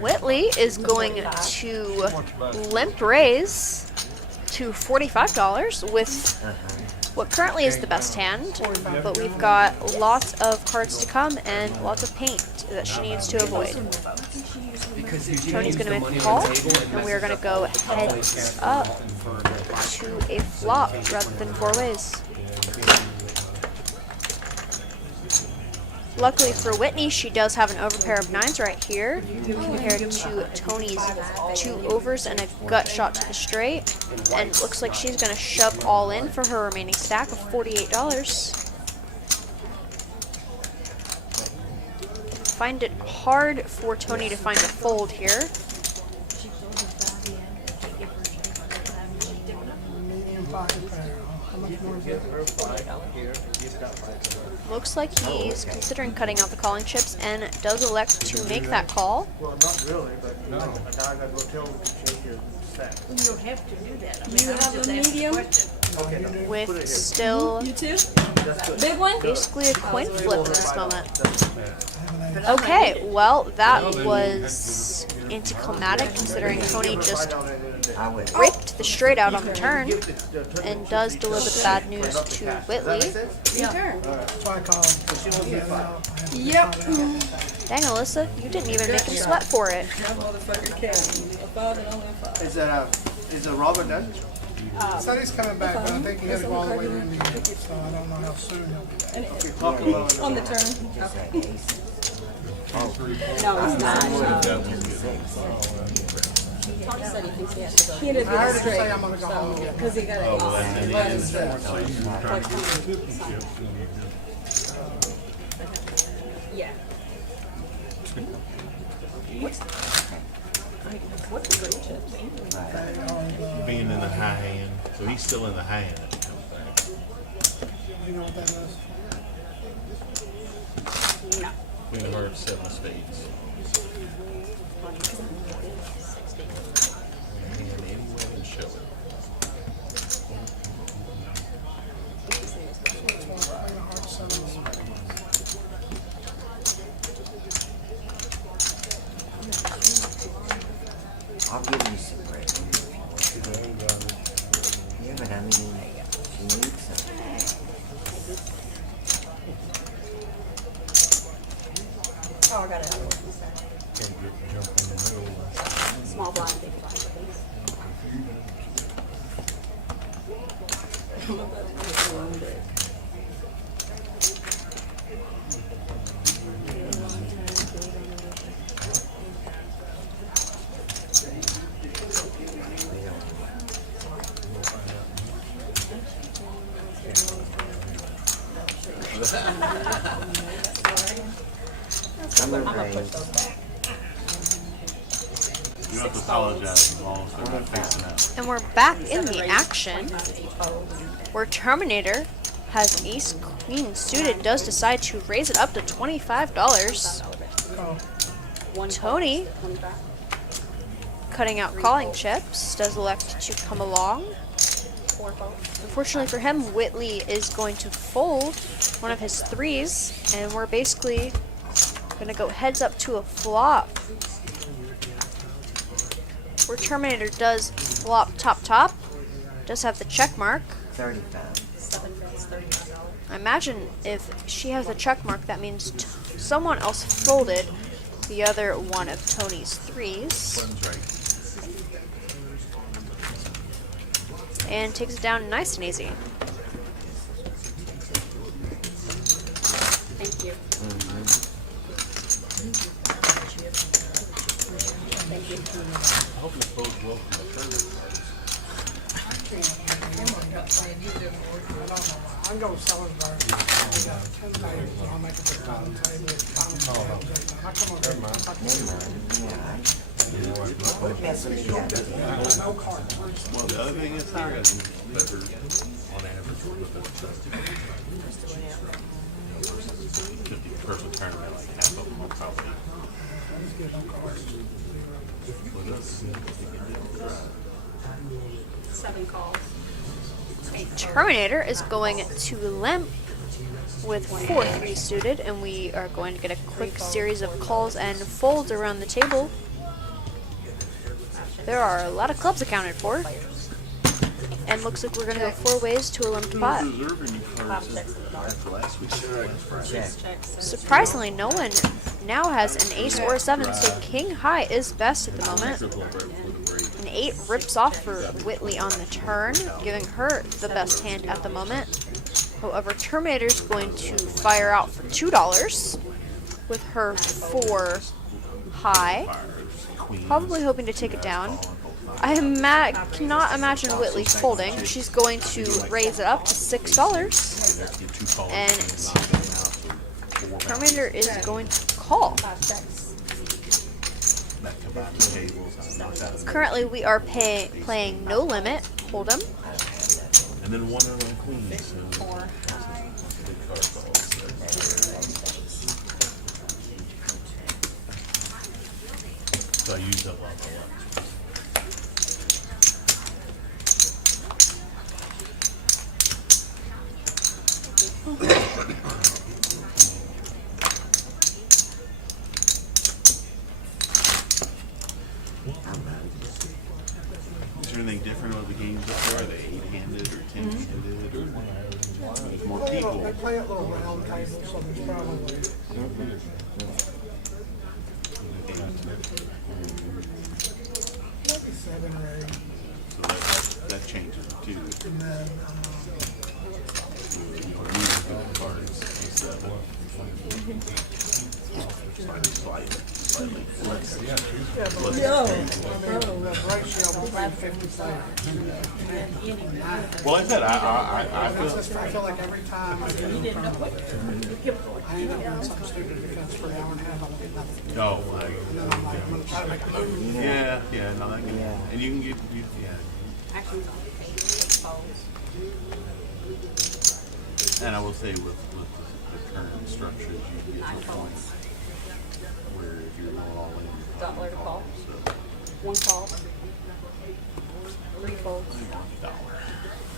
Whitley is going to limp raise to $45 with what currently is the best hand, but we've got lots of cards to come and lots of paint that she needs to avoid. Tony's going to make a call, and we're going to go heads up to a flop rather than 4 ways. Luckily for Whitney, she does have an overpair of 9s right here, compared to Tony's 2 overs and a gut shot to the straight. And it looks like she's going to shove all in for her remaining stack of $48. Find it hard for Tony to find a fold here. Medium pocket pair. How much more is it? Looks like he's considering cutting out the calling chips and does elect to make that call. Well, not really, but now I gotta go tell them to change your stack. You don't have to do that. I mean, You I'm have just a asking medium? questions. Okay, no, put it With here. still You too? That's good. Big one? basically a coin flip at this moment. Have an ace. Okay, well, that was anticlimactic considering Tony just I will. ripped the straight out on the turn and does deliver the bad news to Whitley. Your turn. So I called. Yep. Dang, Alyssa, you didn't even make him sweat for it. That motherfucker can. A 5 and only a 5. Is Robert done? Said he's coming back, but I think he had to go all the way to Indiana, so I don't know how soon he'll be back. Okay, talk about it. On the turn. Just like aces. No, it's not. He ended I heard with him say straight. I'm gonna go home and get Because he got an ace. Yeah. What's the green chips? Being in the high hand, so he's still in the high hand. You know what that is? No. Queen of hearts, 7 of spades. Hand anywhere and show it. I'll give you some bread if you want to. Yeah, but I mean, she needs some. Oh, I got it. Small blind, big blind, please. I'm gonna raise. You don't have to apologize as long as they're not facing out. And we're back in the action where Terminator has ace queen suited, does decide to raise it up to $25. Tony, cutting out calling chips, does elect to come along. Unfortunately for him, Whitley is going to fold one of his 3s, and we're basically going to go heads up to a flop. Where Terminator does flop top, does have the check mark. 35. I imagine if she has a check mark, that means someone else folded the other one of Tony's threes. And takes it down nice and easy. Thank you. Thank you. I hope it bodes well for the tournament. I'm going seller's bar. I got 10 tables, and I'll make it the final table. I come over there, no cards. Well, the other thing is here, I think better On average, with the 50-person tournament, like half of them will probably. Seven calls. Terminator is going to limp with 4 3s suited, and we are going to get a quick series of calls and folds around the table. There are a lot of clubs accounted for, and looks like we're going to go 4 ways to a limped pot. After last week's Check. Surprisingly, no one now has an ace or a 7, so king high is best at the moment. An 8 rips off for Whitley on the turn, giving her the best hand at the moment. However, Terminator's going to fire out for $2 with her 4 high, probably hoping to take it down. I cannot imagine Whitley folding. She's going to raise it up to $6, and Terminator is going to call. Currently, we are playing no limit, Holdem. And then one on the queen. So I use up all the left. Is there anything different about the games up there? Are they 8-handed or 10-handed? Or there's more people? They play at little round tables, so there's probably maybe 7 or 8. So that changes it too. And then, Cards, slightly less. ratio between 50 players. Well, like I said, I feel. I feel like every time I do I end up doing something stupid because for an hour and a half I don't get nothing. Oh, And then I'm like, I'm going to try to make a move. yeah, no, that can, Yeah. and you can get, Actually, and I will say with the current structures, you get to a point where if you're going all in, dollar to call. so 1 call. 3 folds. $1.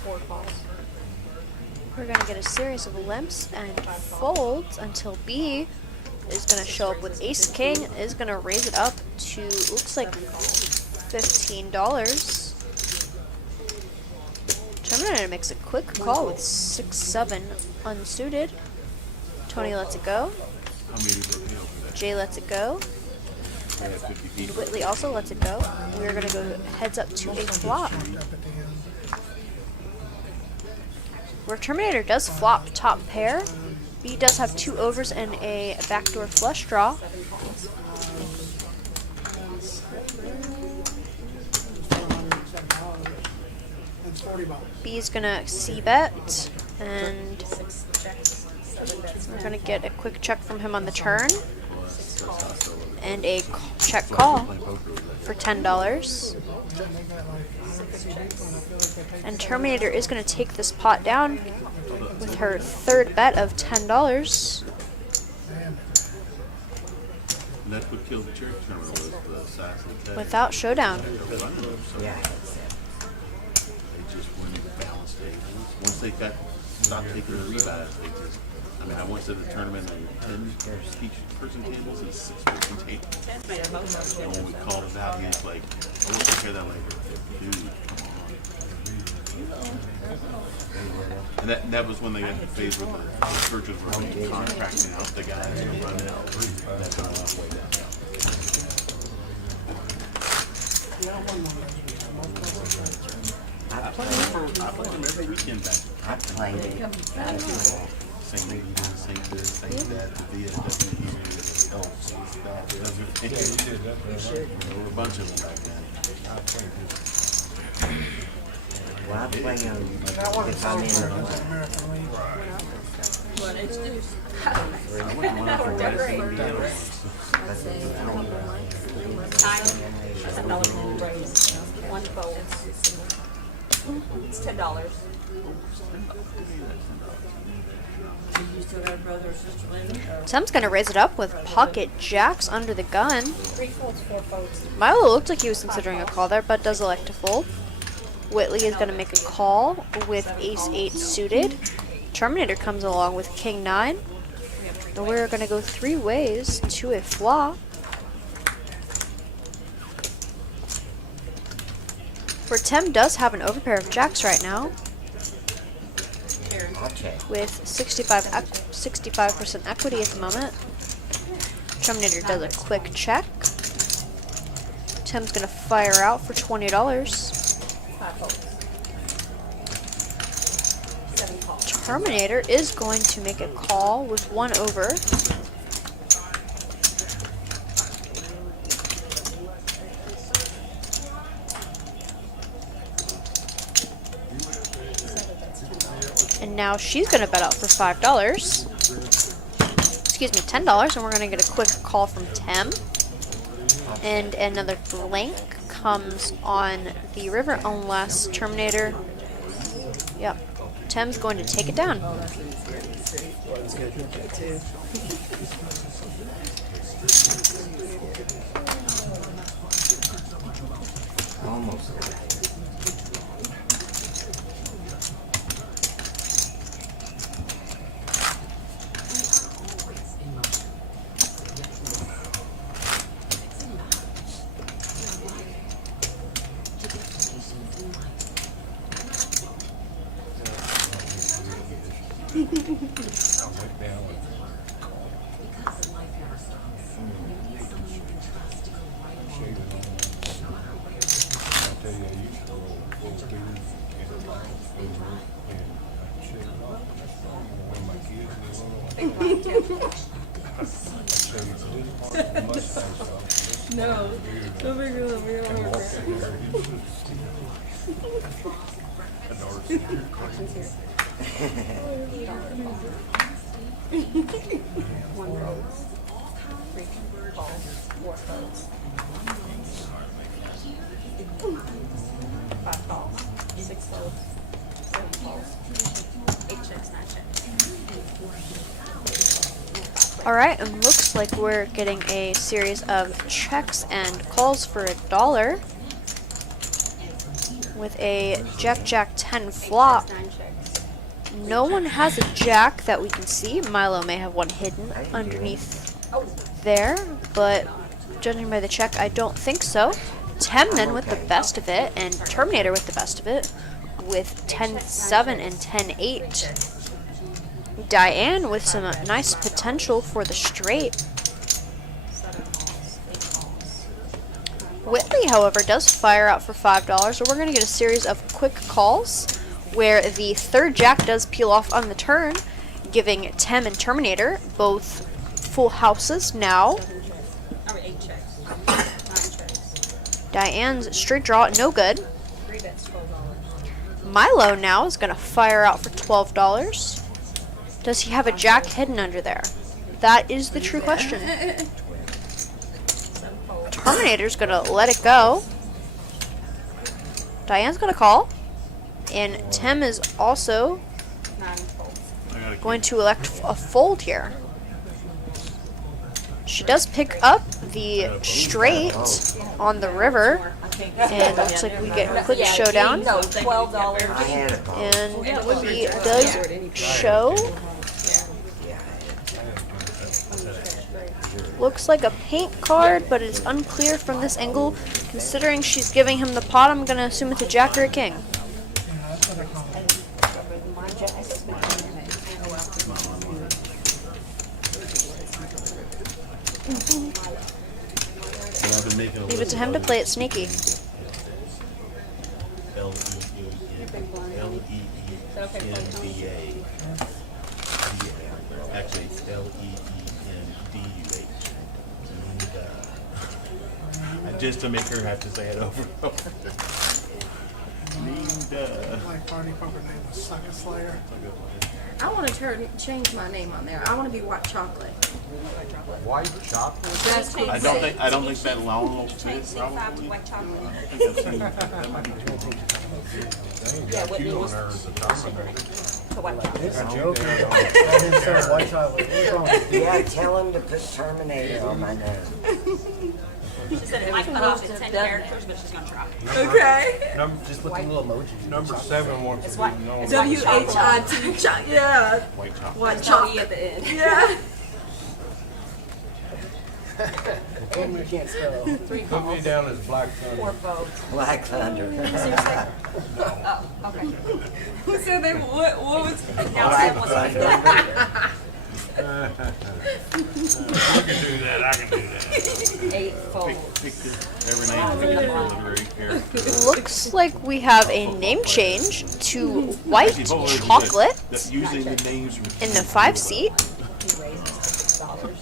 4 calls. We're going to get a series of limps and folds until B is going to show up with ace king, is going to raise it up to, looks like $15. Terminator makes a quick call with 6-7 unsuited. Tony lets it go. How many did they pay over that? Jay lets it go. They had 50 people. Whitley also lets it go. We're going to go heads up to a flop, where Terminator does flop top pair. B does have 2 overs and a backdoor flush draw. It's $40. B is gonna c-bet, and we're gonna get a quick check from him on the turn, and a check call for $10. And Terminator is gonna take this pot down with her 3rd bet of $10. And that's what killed the church terminal was the assassin tag. Without showdown. Because I know some Yeah. they just went into balance tables. Once they stopped taking the rebats, they just, I mean, I went to the tournament and 10-person tables and 6-person tables. And when we called it out, he was like, I want to hear that later. Dude, come on. And And that was when they got the phase with the churches were contracting out the guys to run it. And that's when it went way down. I played them every weekend back. I played it. Same meetings, same this, same that, the VSW, there were a bunch of them back then. Well, I play if I'm in the American League. Well, it's just, I wouldn't mind for West India. That's $1 raise. One fold. It's $10. you still got a brother or sister living? Or Tim's gonna raise it up with pocket jacks under the gun. 3 folds, 4 folds. Milo looked like he was considering a call there, but does elect to fold. Whitley is gonna make a call with ace 8 suited. Terminator comes along with king 9. And we're gonna go 3 ways to a flop. Where Tim does have an overpair of jacks right now, I'll check. with 65% equity at the moment. Terminator does a quick check. Tim's gonna fire out for $20. 5 folds. 7 calls. Terminator is going to make a call with 1 over. And now she's going to bet out for $5. Excuse me, $10, and we're going to get a quick call from Tim. And another blank comes on the river unless Terminator... Yep. Tim's going to take it down. Almost. no, go bigger than me. One rose. 3 balls. 4 folds. 5 calls. 6 folds. 7 calls. 8 checks, 9 checks. Alright, and looks like we're getting a series of checks and calls for $1 with a Jack 10 flop. 9 checks. No one has a jack that we can see. Milo may have one hidden underneath there, but judging by the check, I don't think so. Tim then with the best of it, and Terminator with the best of it, with 10-7 and 10-8. Diane with some nice potential for the straight. 7 calls. 8 calls. Whitley, however, does fire out for $5, so we're going to get a series of quick calls where the third jack does peel off on the turn, giving Tim and Terminator both full houses now. 8 checks. 9 checks. Diane's straight draw, no good. 3 bets, $12. Milo now is going to fire out for $12. Does he have a jack hidden under there? That is the true question. Terminator's going to let it go. Diane's going to call. And Tim is also 9 folds. going to elect a fold here. She does pick up the straight on the river. And looks like we get a quick showdown. No, $12. I had a call. And he does show. Looks like a paint card, but it's unclear from this angle. Considering she's giving him the pot, I'm going to assume it's a jack or a king. So I've been making a Leave it to him to play it sneaky. L-E-E-N-D-A. Actually, L-E-E-N-D-U-H. Just to make her have to say it over and over. Linda. My party poker name was Sucker Slayer. I want to change my name on there. I want to be white chocolate. White chocolate? That's cool. I don't think that long will fit. Probably. I think I've seen that might be too long. Yeah, Whitney was. Yeah, tell him to put Terminator on my name. She said it might cut off at 10 characters, but she's gonna try. Okay. Just with the little emoji. Number 7 wants to be known. W-H-I-T. Yeah. White chocolate. White Chalky chocolate. at the end. Yeah. You can't spell. 3 Put me calls. down as Black 4 Thunder. votes. Black Thunder. Oh, okay. So then what was... Now Sam wants to do that. I can do that, I can do that. 8 fold. Pick every name, pick a literary character. Looks like we have a name change to white chocolate Using the names from in the 5 seat. He raises $6.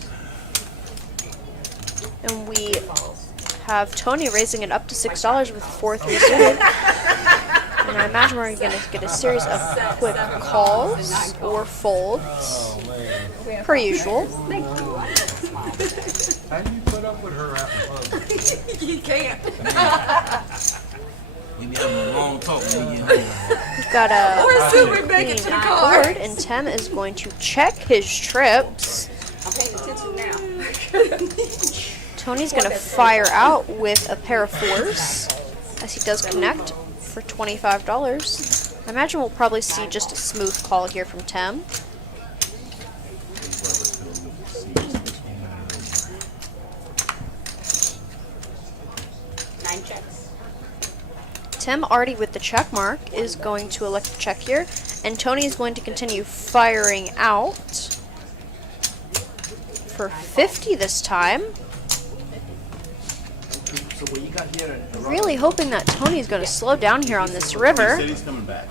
And we have Tony raising it up to $6 with 4-3 suited. And I imagine we're going to get a series of quick calls or folds, per usual. How do you put up with her out in public? You can't. We've got a Or soon we make it to the car. board, and Tim is going to check his trips. I'm paying attention now. Tony's going to fire out with a pair of 4s, as he does connect for $25. I imagine we'll probably see just a smooth call here from Tim. Nine checks. Tim, already with the check mark, is going to elect to check here, and Tony is going to continue firing out for 50 this time. So what you got here? Really hoping that Tony's going to slow down here on this He river. said he's coming back,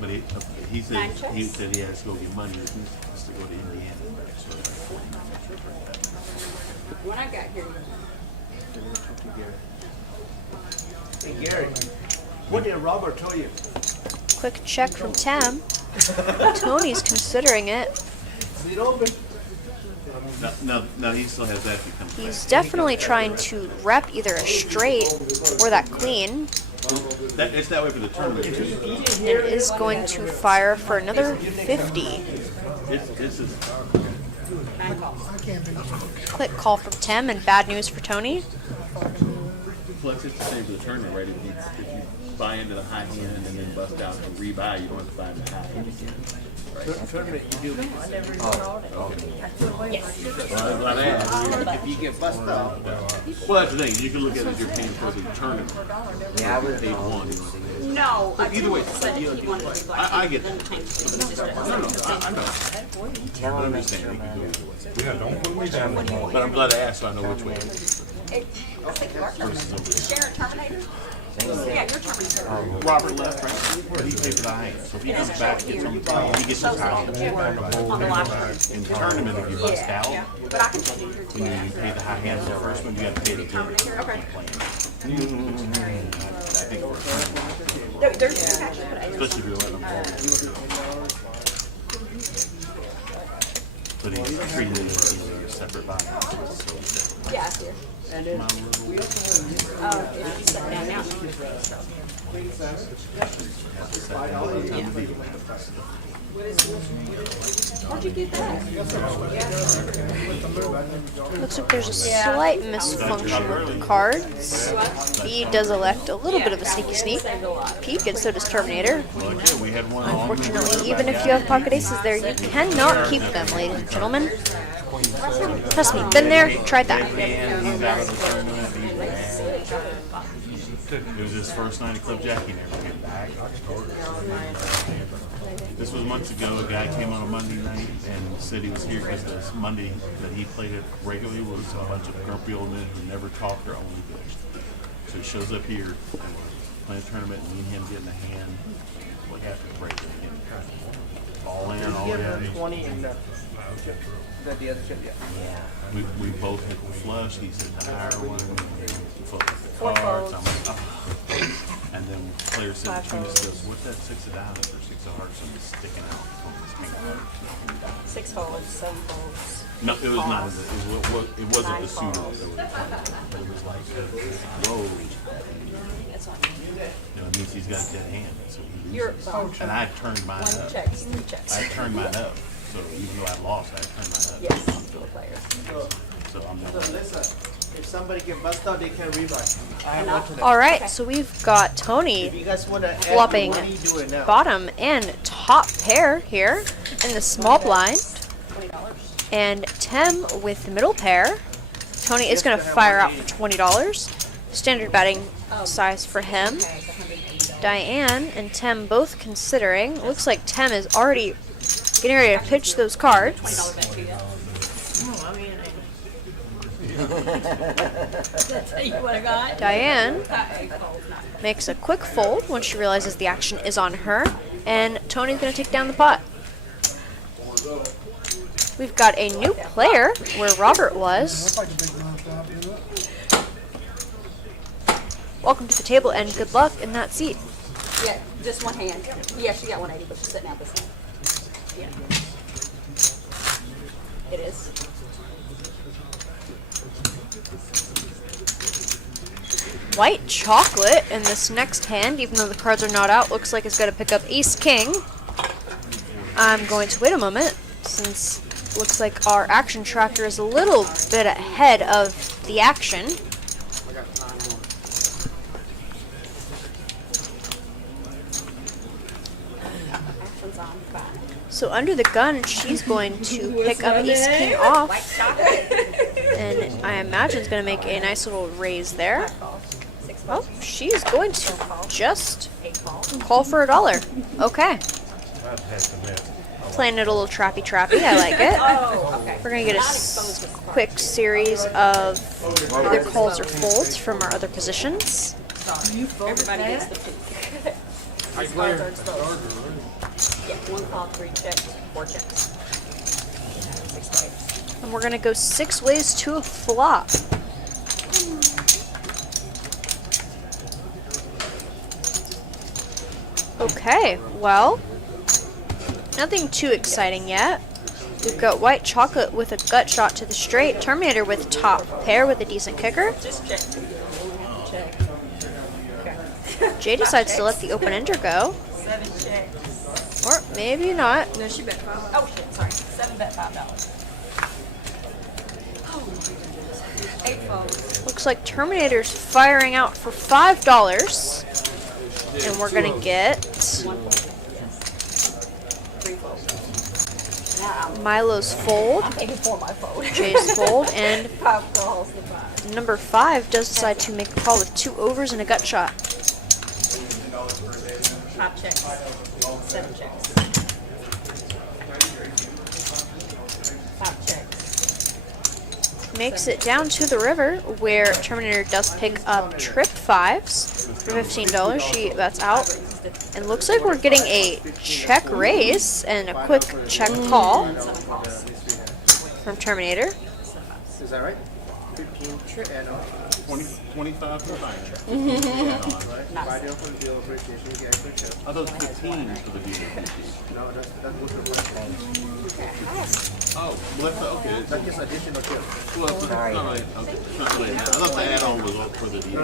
but he said Nine he checks. said he has to go get money. He has to go to Indiana. So it's like 40 minutes. When I got here, Hey Gary, what did Robert tell you? Quick check from Tim. Tony's considering it. Is it open? No, he still has that to come. He's definitely trying to rep either a straight or that queen. It's that way for the tournament too. And is going to fire for another 50. This is Quick call from Tim and bad news for Tony. plus it's the same for the tournament, right? If you buy into the high hand and then bust out and rebuy, you don't have to buy into the high hand again. Tournament you do. Well, if you get busted out. Well, that's the thing. You can look at it as you're paying for the tournament. Yeah, I would. They won. no, I Either way, said he wanted to be black. I get Then that. changed it. He just No, I know. Tell But him I'm it's just saying, you can go either way. Yeah, don't put me down. But I'm glad I asked, so I know which way. Sharon Terminator? Yeah, you're Terminator. Robert left, right? He paid for the high hand. So if he comes back, gets on the top, he gets his high hand. On the last one. In the tournament, if you bust out, But I can change it here too. you know, you pay the high hand for the first one, you have to pay it again. Okay. I think we're There's actually put A. especially if you're letting them fall. But he's treating it as a separate body. Yeah, I see her. If you step down now, she can Where'd you get that? Looks like there's a slight misfunction with the cards. He does elect a little bit of a sneaky sneak peek, and so does Terminator. Well, again, we had one on. Unfortunately, even if you have pocket aces there, you cannot keep them, ladies and gentlemen. Trust me, been there, tried that. And he's out of the tournament. He's mad. It was his first night at Club Jackie, never came back. This was months ago. A guy came on a Monday night and said he was here because this Monday that he played it regularly was a bunch of grumpy old men who never talked or only bitched. So he shows up here and we're playing a tournament and me and him get in the hand. What happened? Break it again. All in, all Give her in. 20 in the chip. The other chip, yeah. We both hit the flush. He said the higher one. We focused the Four cards. folds. I'm like, oh. And then the player said between us goes, what's that 6 of diamonds or 6 of hearts? Something sticking out from the screen card. 6 folds, 7 folds. No, it was not. It wasn't the suit off that was playing, but it was like, whoa. That's not You know, it means he's got a dead hand, so he You're loses. And I had turned mine one up. checks, 3 checks. I had turned mine up. So even though I lost, I had turned mine up. Yes, to the players. So I'm So not. listen, if somebody get busted out, they can rewrite. I have one to them. All right, so we've got If Tony you guys want to add flopping money, do it now. bottom and top pair here in the small blind, $20. and Tim with the middle pair. Tony is going to fire out for $20. Standard betting size for him. Okay, so $180. Diane and Tim both considering. Looks like Tim is already getting ready to pitch those cards. $20 bet to you. Oh, I mean, Tell you what I got. Diane makes a quick fold when she realizes the action is on her, and Tony's going to take down the pot. We've got a new player where Robert was. That's like a big non-stop, isn't it? Welcome to the table and good luck in that seat. Yeah, just one hand. Yeah, she got 180, but she's sitting out this hand. Yeah. It is. White chocolate in this next hand, even though the cards are not out, looks like it's going to pick up Ace King. I'm going to wait a moment since it looks like our action tracker is a little bit ahead of the action. Action's on 5. So under the gun, she's going to pick up Ace King off, and I imagine it's going to make a nice little raise there. 6 Oh, folds, she's going to just 8 folds. call for $1. Okay. I've had some that. Playing it a little trappy. I like it. Oh, okay. We're going to get a quick series of either calls or folds from our other positions. Everybody gets the peak. These cards are exposed. Yeah, 1 call, 3 checks, 4 checks. 6 ways. And we're going to go 6 ways to a flop. Okay, well, nothing too exciting yet. We've got white chocolate with a gut shot to the straight, Terminator with top pair with a decent kicker. Just check. Check. Okay. Jay decides to let the open ender go, 7 checks. or maybe not. No, she bet 5. Oh shit, sorry. 7 bet $5. 8 folds. Looks like Terminator's firing out for $5, and we're gonna get 1 fold. Yes. 3 folds. Now Milo's fold, I'm taking 4 my fold. Jay's fold, and 5 calls to 5. number 5 does decide to make a call with 2 overs and a gut shot. 5 checks. 7 checks. 5 checks. Makes it down to the river, where Terminator does pick up trip 5s for $15. She bets out, and looks like we're getting a check raise and a quick check call from Terminator. Is that right? 15 trip and 25 for fire. buy deal for the deal appreciation. You get extra chip. I thought it was 15 for the deal. No, that's what's the price. Oh, well, that's okay. That's just additional chip. Well, it's not really, okay. It's not really. I thought the add-on was up for the deal.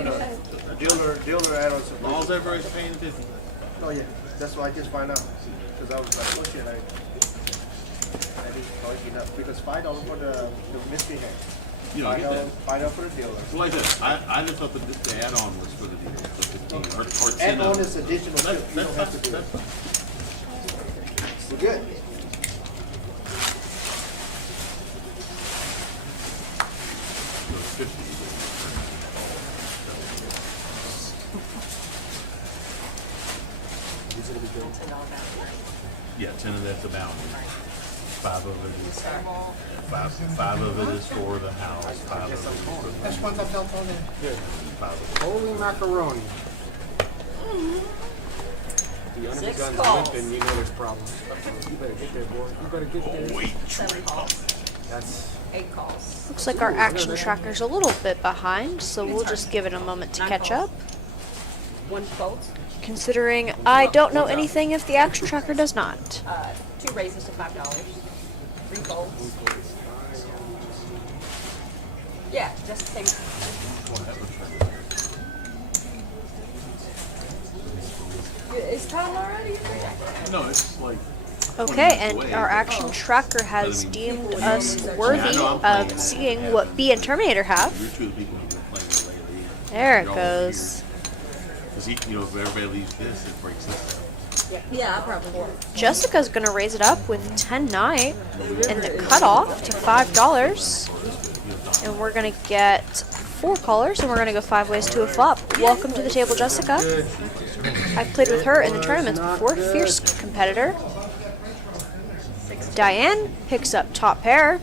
Dealer add-ons. As long as everybody's paying attention. Oh yeah, that's why I just find out. Because I was like, oh shit, I didn't charge enough. Because $5 for the mystery hand. You know, I get that. $5 for the dealer. So like this, I just thought that the add-on was for the deal, for 15 or 10. Add-on is additional chip. You don't have to do That's it. fine. We're good. So it's 50. Yes. the bounty. 5 of it is five of it is for the house. 5 of it is for the That's ones I felt all day. Good. 5 of it. Holy macaroni. The under Six the gun's calls. limping, you know there's problems. You better get there, boy. You better get there. 7 calls. That's 8 calls. Looks like our action tracker's a little bit behind, so we'll just give it a moment to 9 catch calls. up. 1 folds. Considering I don't know anything if the action tracker does not. 2 raises to $5. 3 folds. Yeah, just the same. Is time already? No, it's like. Okay, and our action tracker has deemed us worthy of seeing what B and Terminator have. You're 2 of the people who've been playing it lately. There it You're all goes. Because if everybody leaves this, it breaks this. Yeah, I probably will. Jessica's gonna raise it up with 10-9 and the cutoff to $5. And we're gonna get 4 callers, and we're gonna go 5 ways to a flop. Welcome to the table, Jessica. I've played with her in the tournaments before. Fierce competitor. Diane picks up top pair.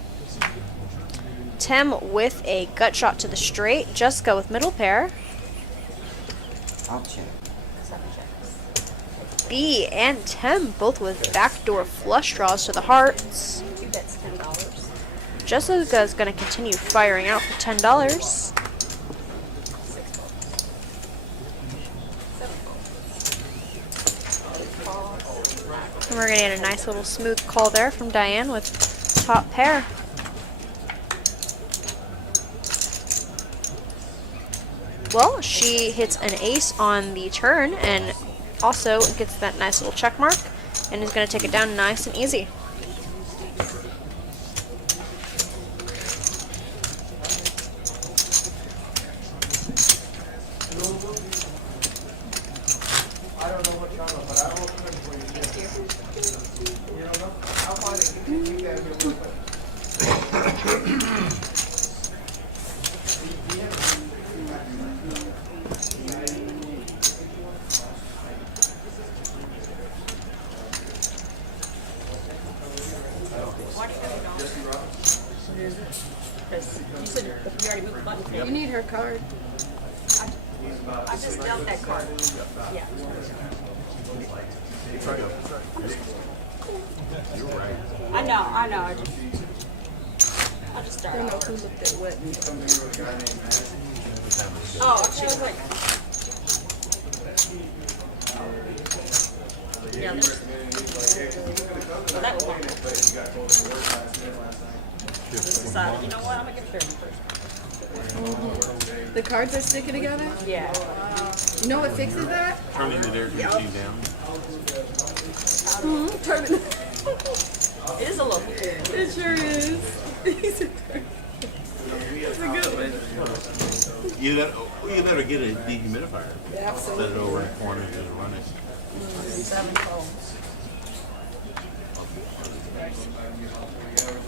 Tim with a gut shot to the straight. Jessica with middle pair. I'll check. 7 checks. B and Tim both with backdoor flush draws to the hearts. 2 bets $10. Jessica is going to continue firing out for $10. 6 folds. 7 folds. 8 calls. And we're going to get a nice little smooth call there from Diane with top pair. Well, she hits an ace on the turn and also gets that nice little check mark and is going to take it down nice and easy. I don't know what genre, but I will come in for you. You don't know? I'll find it. You can get it real quick. Because you said you already moved the button. You need her card. I just dealt that card. Yeah. You're right. I know. I just started. I don't know over. who looked at what. Oh, okay. I was like. Yeah, there's. Well, that was one. Just decided, you know what? I'm gonna get 30 first. The cards are sticking together? Yeah. You know what fixes that? Turning the air conditioning down. Turn it. It is a little. It sure is. It's a good one. You better get a dehumidifier. Absolutely. Set it over in the corner and just run it. 7 folds.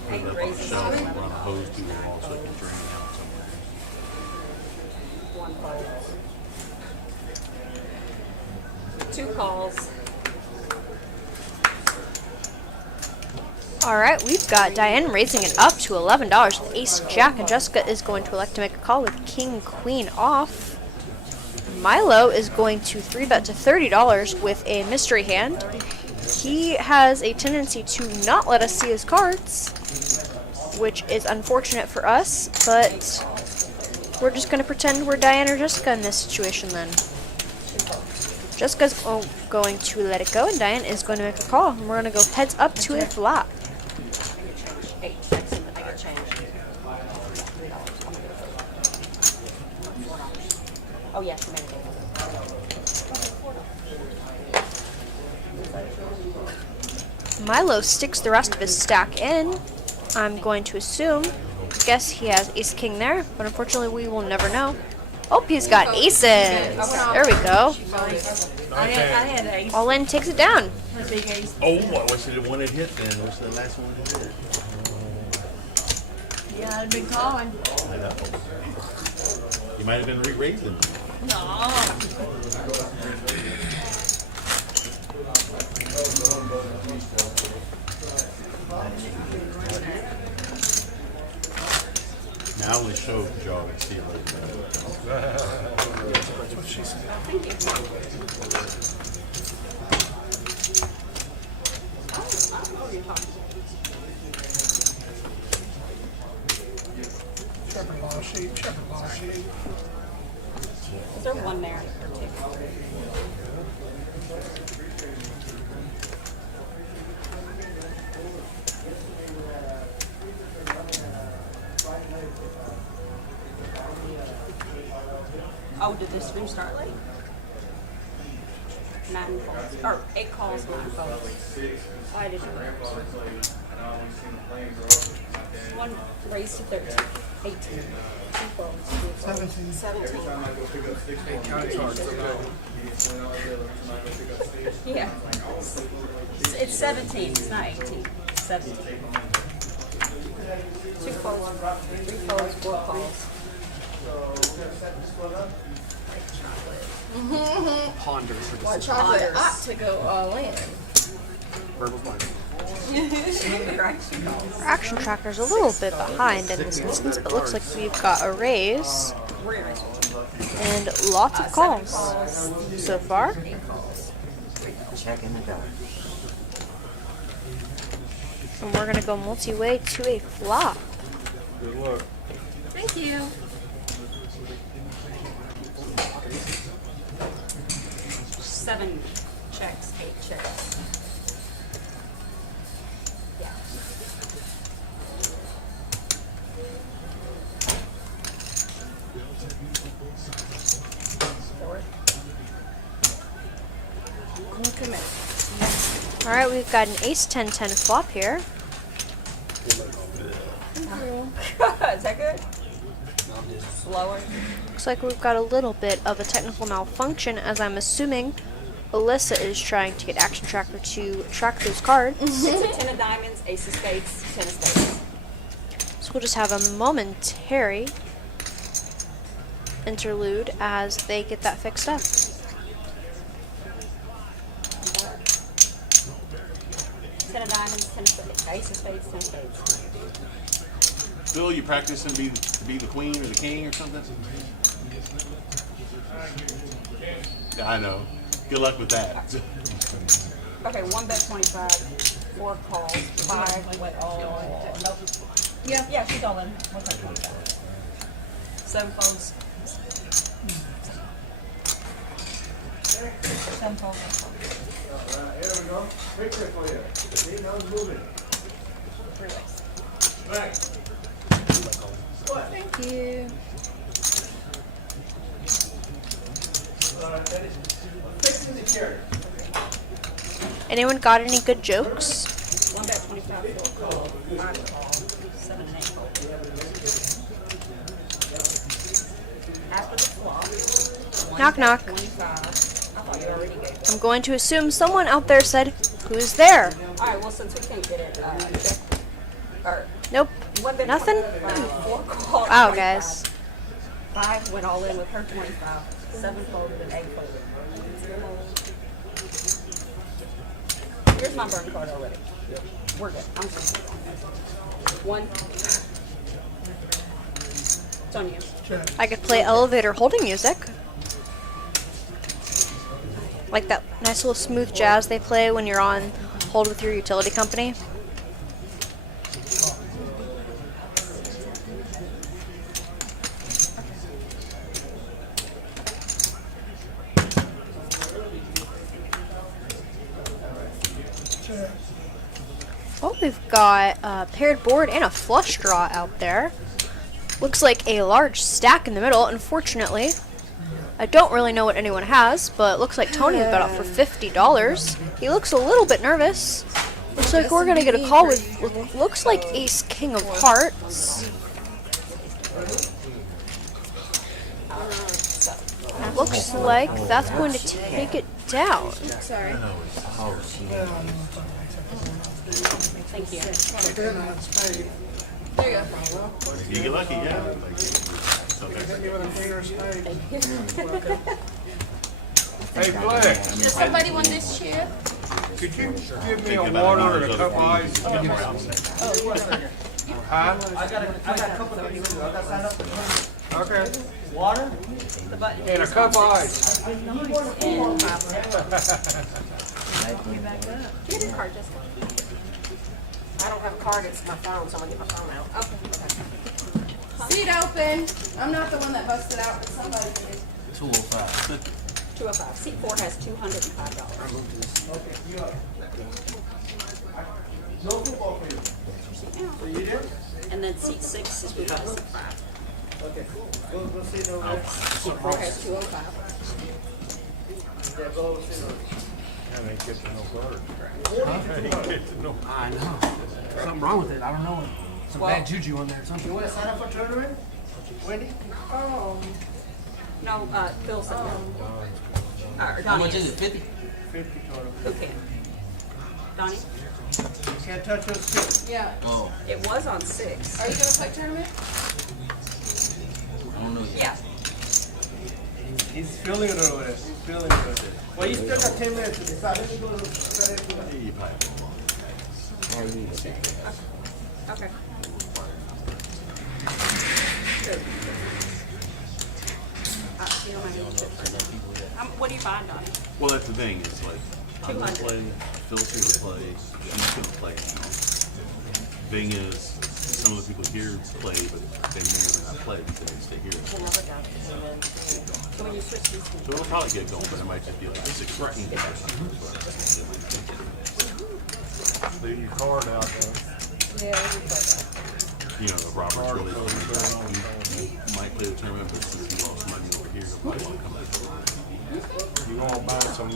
Put it up on a shelf and run a hose to the wall so it can drain out somewhere. 1 fold. 2 calls. Alright, we've got Diane raising it up to $11 with Ace Jack, and Jessica is going to elect to make a call with King Queen off. Milo is going to 3-bet to $30 with a mystery hand. He has a tendency to not let us see his cards, which is unfortunate for us, but we're just going to pretend we're Diane or Jessica in this situation then. Jessica's going to let it go, and Diane is going to make a call, and we're going to go heads up to a flop. 8 checks in the bigger change. $3. Oh, yes, you made it. Milo sticks the rest of his stack in. I'm going to guess he has ace king there, but unfortunately we will never know. Oh, he's got aces. There we go. I had ace. All in takes it down. Big ace. Oh, I wish it one had hit then. I wish the last one had hit. Yeah, I'd been calling. I know. You might have been re-raising. No. Now I only show Joe and see it later. That's what she said. Shepherd law sheep, shepherd law sheep. Is there one there or two? Oh, did this stream start late? 9 calls, or 8 calls, 9 calls. I didn't. One raised to 13, 18, 2 calls, 17. 17. Yeah. It's 17, it's not 18. 17. 2 calls, 3 calls, 4 calls. Ponder for the Chocolate ought to go all in. verbal ponder. Our action tracker's a little bit behind in this instance, but looks like we've got a raise and lots of calls so far. Check in the dark. And we're gonna go multi-way to a flop. Good luck. Thank you. Seven checks, 8 checks. Yeah. All right, we've got an ace 10-10 flop here. Is that good? Slower. Looks like we've got a little bit of a technical malfunction, as I'm assuming Alyssa is trying to get Action Tracker to track those cards. It's a 10 of diamonds, ace of spades, 10 of spades. So we'll just have a momentary interlude as they get that fixed up. 10 of diamonds, 10 of spades, ace of spades, 10 of spades. Bill, you practicing to be the queen or the king or something? Yeah, I know. Good luck with that. Okay, 1 bet 25, 4 calls, 5 went all in. Nope. Yeah, she's all in. 1 bet 25. 7 folds. 7 folds. Here we go. Picture for you. See, now it's moving. 3 ways. Back. Thank you. Fixing the chair. Anyone got any good jokes? 1 bet 25, 4 call, 5 call, 7 and 8 call. After the flop, 1 Knock, bet knock. 25. I thought you already gave it. I'm going to assume someone out there said, "Who's there?" Alright, well, since we can't get it, check. Or, Nope. 1 bet Nothing? 25, 4 call, Wow, 25. guys. 5 went all in with her 25, 7 folded and 8 folded. Here's my burn card already. We're good. I'm just 1. It's on you. I could play elevator holding music. Like that nice little smooth jazz they play when you're on hold with your utility company. Well, we've got a paired board and a flush draw out there. Looks like a large stack in the middle, unfortunately. I don't really know what anyone has, but it looks like Tony bet out for $50. He looks a little bit nervous. Looks like we're going to get a call with looks like Ace King of Hearts. Looks like that's going to take it down. Sorry. Oh, she Thank you. There you go. You get lucky, yeah. Like, it's okay. Give it a queen or a spade. Hey, Flex, Does somebody want this chip? could you give me a Thinking about water and a those cup of other ice? communities. Huh? I got a couple of things. I got signed up for Okay. water. The button. And a cup of ice. Get your card, Jessica. I don't have a card, it's my phone, so I'm gonna get my phone out. Okay. Seat open. I'm not the one that busted out, but somebody did. 205. 205. Seat 4 has $205. No football for you. So you did? And then seat 6 is we got seat 5. Okay, cool. Go see the. Seat 4 has 205. Yeah, go see the. I ain't getting no butter. I ain't getting no. I know. Something wrong with it. I don't know. Some bad juju on there or something. You want to sign up for tournament? Wendy? No, Phil said no. Or How Donnie much is it? 50? 50 total. Who can? Donnie? You can't touch your stick. Yeah. Oh, It was on 6. Are you gonna play tournament? I don't know yet. Yeah. He's feeling it over there. He's feeling it over there. Well, you still got 10 minutes to decide. Let me go to the. You probably Okay. You don't have any chips right now. What do you find, Donnie? Well, that's the thing. It's like I'm gonna 200. play. Phil's gonna play. She's gonna play. Thing is, some of the people here play, but they may or may not play because they stay here. So when you switch these two. So it'll probably get going, but it might just be like 6 or 16 or something. Leave your card out there. You know, Robert's really he might play the tournament, but since he lost money over here, he'll probably want to come back. You wanna buy some,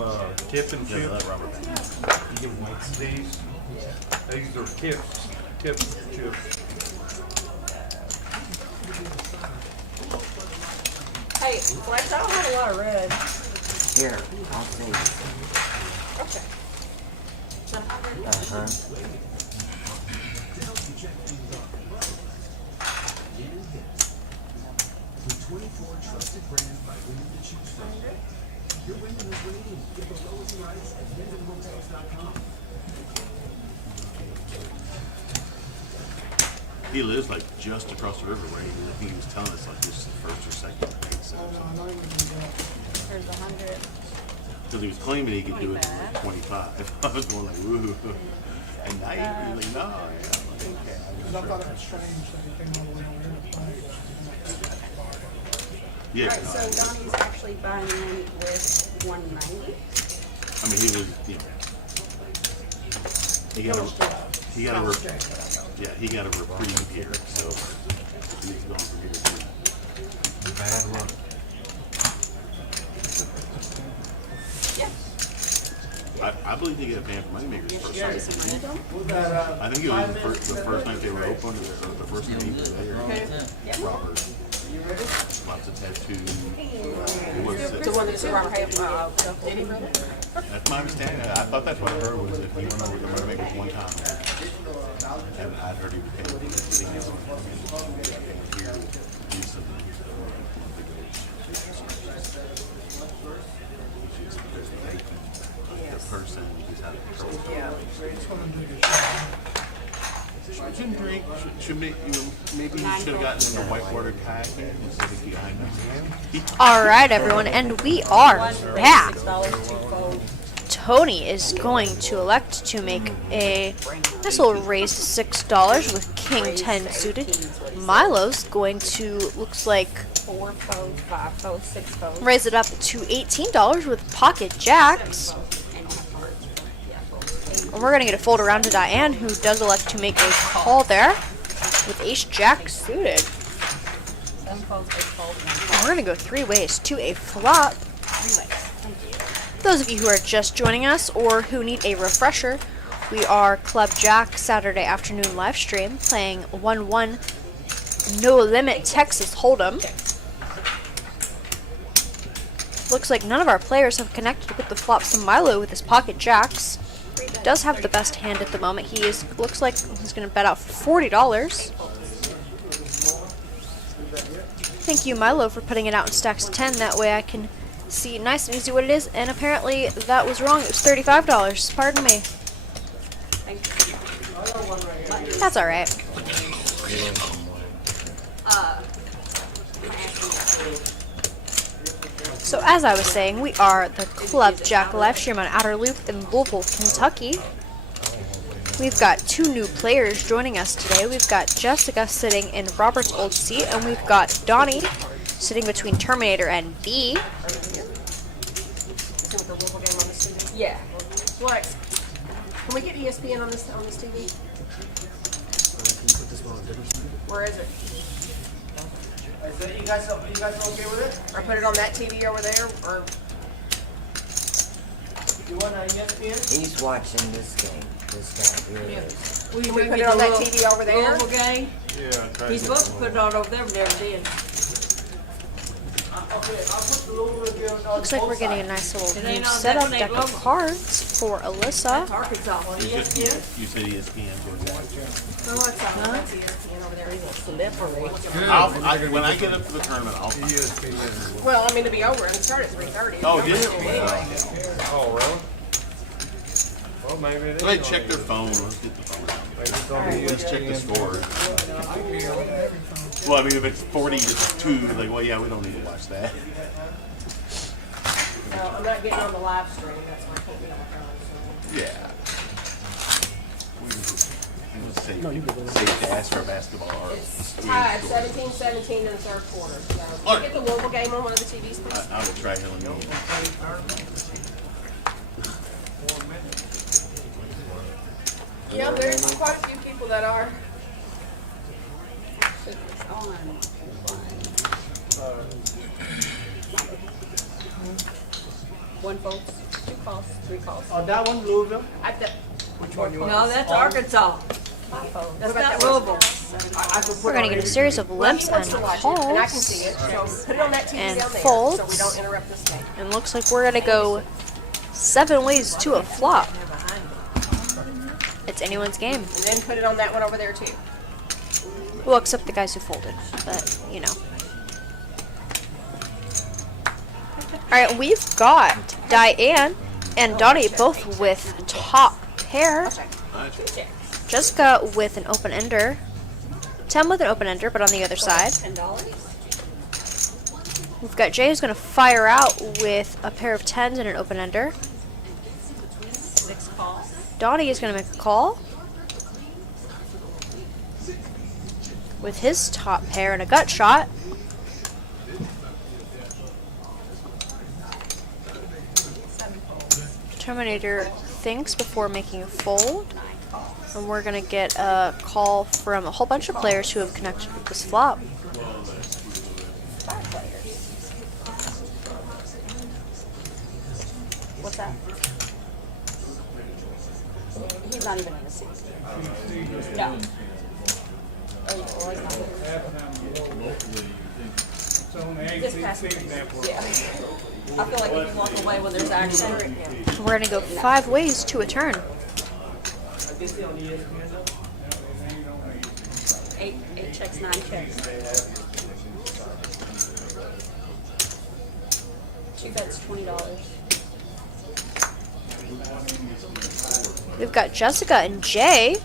tip and Yeah, chips? let Robert back. These are tips, chips. Hey, Flex, I don't have a lot of red. Here, I'll take. Okay. Is that 100? Uh-huh. He lives like just across the river, right? I think he was telling us like this is the first or second grade. There's 100. Because he was claiming he could do it in like 25. I was going like, woo. And now he's really no. Because I thought it was strange that he came all the way over here to play. Yeah. Alright, so Donnie's actually buying in with 190. I mean, he was, you know, he got a reprieve here, so he's going from here to here. Bad run. Yeah. I believe they get a ban for moneymakers first You already night. said money. I think it was the first night they were open, or the first night they were there. Robert, lots of tattoos. It was, The one that said Robert Half, Danny brother? that's my understanding. I thought that's what I heard was that he went over the moneymakers one time. And I heard he was getting everything else. Here, do something. The person who's out of control. Shouldn't drink. Should maybe maybe you should have gotten in a whitewater kayak instead of behind us. All right, everyone, and we are back. $6 two-fold. Tony is going to elect to make a. This will raise to $6 with King 10 suited. Milo's going to, looks like, 4 fold, 5 fold, 6 fold. raise it up to $18 with pocket jacks. And we're going to get a fold around to Diane, who does elect to make a call there with ace jack suited. 7 folds, 8 folds, 1 And fold. we're going to go 3 ways to a flop. 3 ways. Thank you. Those of you who are just joining us or who need a refresher, we are Club Jack Saturday afternoon live stream playing 1-1 No Limit Texas Hold'em. Looks like none of our players have connected with the flop, so Milo with his pocket jacks does have the best hand at the moment. He is, looks like he's going to bet out for $40. Thank you, Milo, for putting it out in stacks of 10. That way I can see nice and easy what it is, and apparently that was wrong. It was $35. Pardon me. That's alright. So as I was saying, we are the Club Jack live stream on Outer Loop in Louisville, Kentucky. We've got 2 new players joining us today. We've got Jessica sitting in Robert's old seat, and we've got Donnie sitting between Terminator and B. Yeah. What? Can we get ESPN on this TV? Where is it? Is that you guys okay with it? Or put it on that TV over there? Or You want an ESPN? He's watching this game. This guy here is. can we put it on that TV over there? Louisville game? Yeah, He's supposed to put it on over there, but never did. Okay, I'll put the Louisville game on Looks like both we're getting a sides. nice little It ain't new on setup that deck of logo. cards for Alyssa. Arkansas on You ESPN? said ESPN. Oh, it's on that's ESPN over there. When I get up to the tournament, I'll find it. ESPN. Well, I mean to be over and start at 3:30. Oh, did it? Oh, really? Well, maybe it is. Go ahead, check their phone. Let's get the phone out. Maybe it's on the Let's check the ESPN. score. Well, I mean, if it's 40-2, like, well, yeah, we don't need to watch that. No, I'm not getting on the live stream. That's why I can't be on the phone. Yeah. It was safe to ask for basketball. Or It's tied 17-17 in the third quarter. So can Look. we get the Louisville game on one of the TVs, please? I will try Helen. Yeah, there's quite a few people that are. One folks, 2 calls, 3 calls. Oh, that one, Louisville? Which one you want? No, that's Arkansas. That's not Louisville. We're going to get a series of limps He wants and to watch it, and I can see it. calls. So put it on that TV And down there, folds. so we don't interrupt this game. And looks like we're going to go 7 ways to a flop. It's anyone's game. And then put it on that one over there too. Well, except the guys who folded. But, you know. Alright, we've got Diane and Donnie both with top pair. Jessica with an open ender. Tim with an open ender, but on the other side. $10. We've got Jay who's going to fire out with a pair of 10s and an open ender. 6 calls. Donnie is going to make a call with his top pair and a gut shot. Terminator thinks before making a fold. And we're going to get a call from a whole bunch of players who have connected with this flop. 5 players. What's that? He's not even in the seat. No. Oh, he's not there. Just pass me. Yeah. I feel like we can walk away when there's action. Yeah. We're going to go 5 ways to a turn. Eight checks, 9 checks. 2 bets, $20. We've got Jessica and Jay,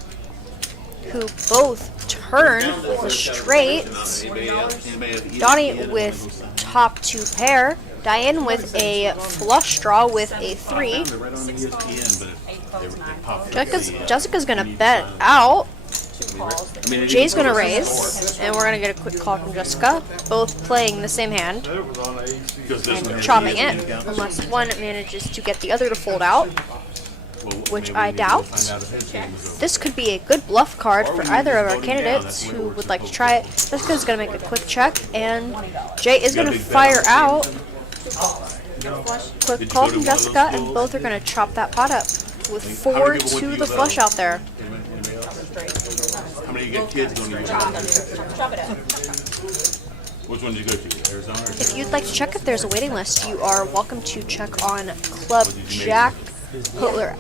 who both turn the straights. Donnie with top 2 pair. Diane with a flush draw with a 3. Jessica's gonna bet out. Jay's gonna raise, and we're gonna get a quick call from Jessica. Both playing the same hand and chopping it, unless one manages to get the other to fold out, which I doubt. This could be a good bluff card for either of our candidates who would like to try it. Jessica's gonna make a quick check, and Jay is gonna fire out. Quick call from Jessica, and both are gonna chop that pot up with 4 to the flush out there. How many you got kids going to your house? Chop it up. Which one did you go to? Arizona or If you'd like to check if there's a waiting list, you are welcome to check on Club Jack Poker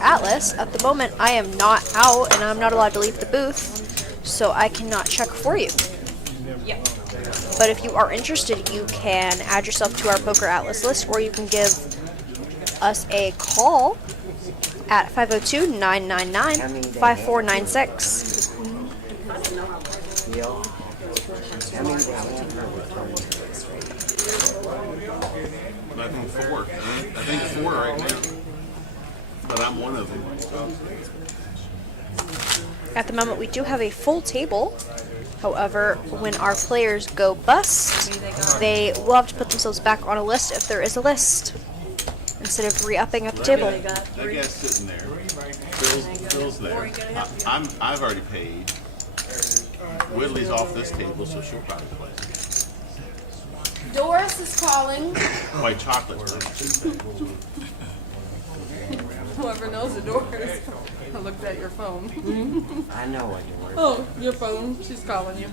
Atlas. At the moment, I am not out, and I'm not allowed to leave the booth, so I cannot check for you. Yep. But if you are interested, you can add yourself to our Poker Atlas list, or you can give us a call at 502-999-5496. Deal. How many they have her return? I think four. I think four right now. But I'm one of them. At the moment, we do have a full table. However, when our players go bust, they will have to put themselves back on a list if there is a list, instead of re-upping at the table. That guy's sitting there. Phil's there. I've already paid. Whitley's off this table, so she'll probably play. Doris is calling. White chocolate. Whoever knows the Doris. I looked at your phone. I know what you were. Oh, your phone. She's calling you.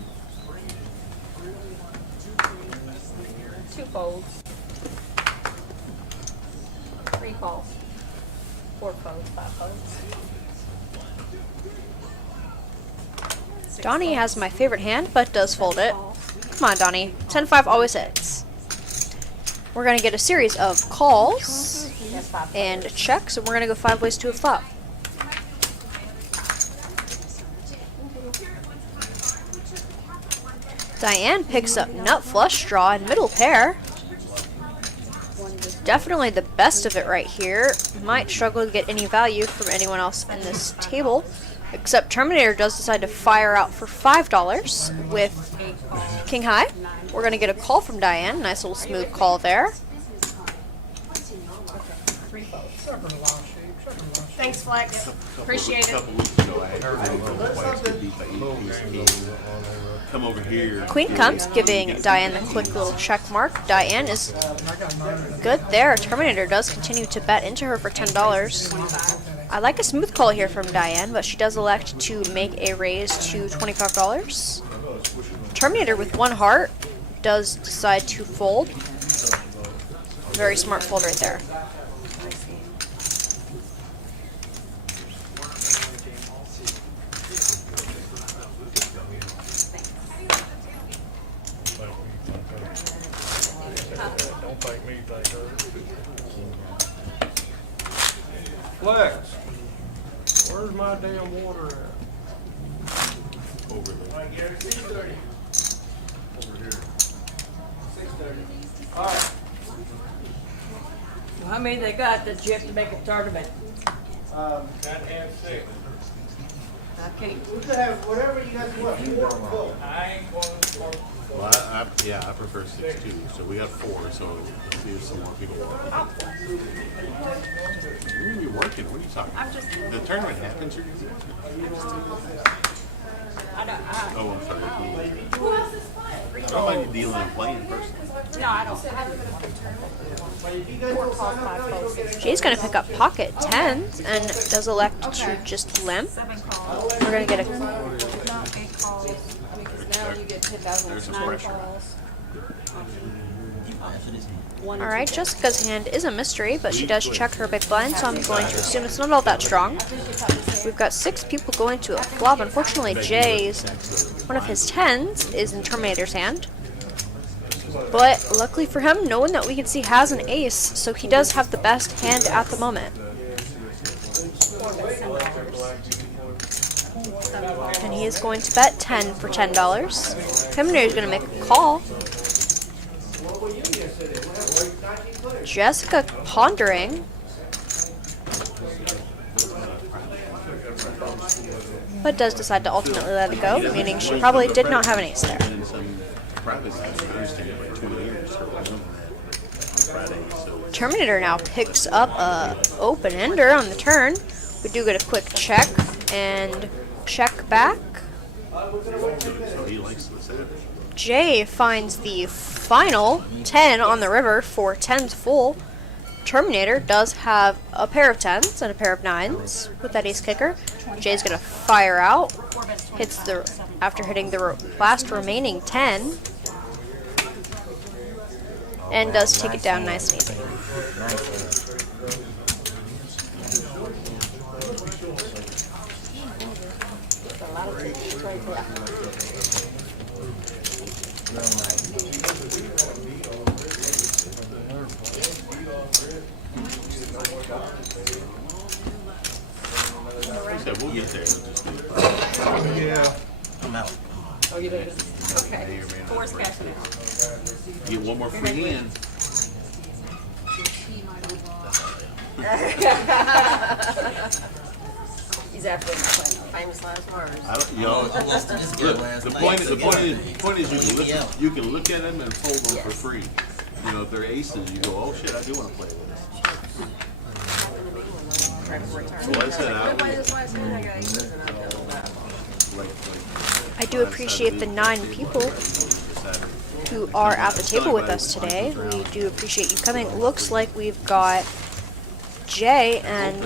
2 folds. 3 calls. 4 folds, 5 folds. Donnie has my favorite hand, but does fold it. Come on, Donnie. 10-5 always hits. We're going to get a series of calls and checks, and we're going to go 5 ways to a flop. Diane picks up nut flush draw and middle pair. Definitely the best of it right here. Might struggle to get any value from anyone else in this table, except Terminator does decide to fire out for $5 with King High. We're going to get a call from Diane. Nice little smooth call there. Thanks, Flex. Appreciate A it. couple weeks ago, I had twice to beat by 8 piece. Come over here. Queen comes, giving Diane the quick little check mark. Diane is good there. Terminator does continue to bet into her for $10. I like a smooth call here from Diane, but she does elect to make a raise to $25. Terminator with 1 heart does decide to fold. Very smart fold right there. Don't thank me, thank her. Flex, where's my damn water at? Over there. All right, Gary, 6:30. Over here. 6:30. All right. Well, how many they got that you have to make a tournament? Got to have 6. I can't. We could have whatever you guys want. 4 full. I ain't going to. Well, I prefer 6 too. So we got 4. So let's see if some more people want. You're gonna be working. What are you talking about? The tournament happens. You're gonna be working. Oh, I'm sorry. I don't mind you dealing and playing personally. No, I don't. She's going to pick up pocket tens and does elect to just limp. We're going to get a... There's some pressure. Alright, Jessica's hand is a mystery, but she does check her big blind, so I'm going to assume it's not all that strong. We've got 6 people going to a flop. Unfortunately, Jay's, one of his tens is in Terminator's hand. But luckily for him, no one that we can see has an ace, so he does have the best hand at the moment. And he is going to bet 10 for $10. Terminator is going to make a call. Jessica pondering. But does decide to ultimately let it go, meaning she probably did not have an ace there. And some private guys Thursday for 2 years. So on Friday. So Terminator now picks up a open-ender on the turn. We do get a quick check and check back. so he likes the Savage. Jay finds the final 10 on the river for 10s full. Terminator does have a pair of 10s and a pair of 9s with that ace kicker. Jay's gonna fire out, hits the after hitting the last remaining 10, and does take it down nice and easy. I said, we'll get there. Yeah. I'm out. Oh, you did? Okay. May or may not Four's break. cashing out. Get one more free hand. He's after my famous last words. I don't, you know, look, the point is you can look at them and fold them for free. You know, if they're aces, you go, oh shit, I do want to play with this. So I said, I do appreciate the 9 people who are at the table with us today. We do appreciate you coming. It looks like we've got Jay and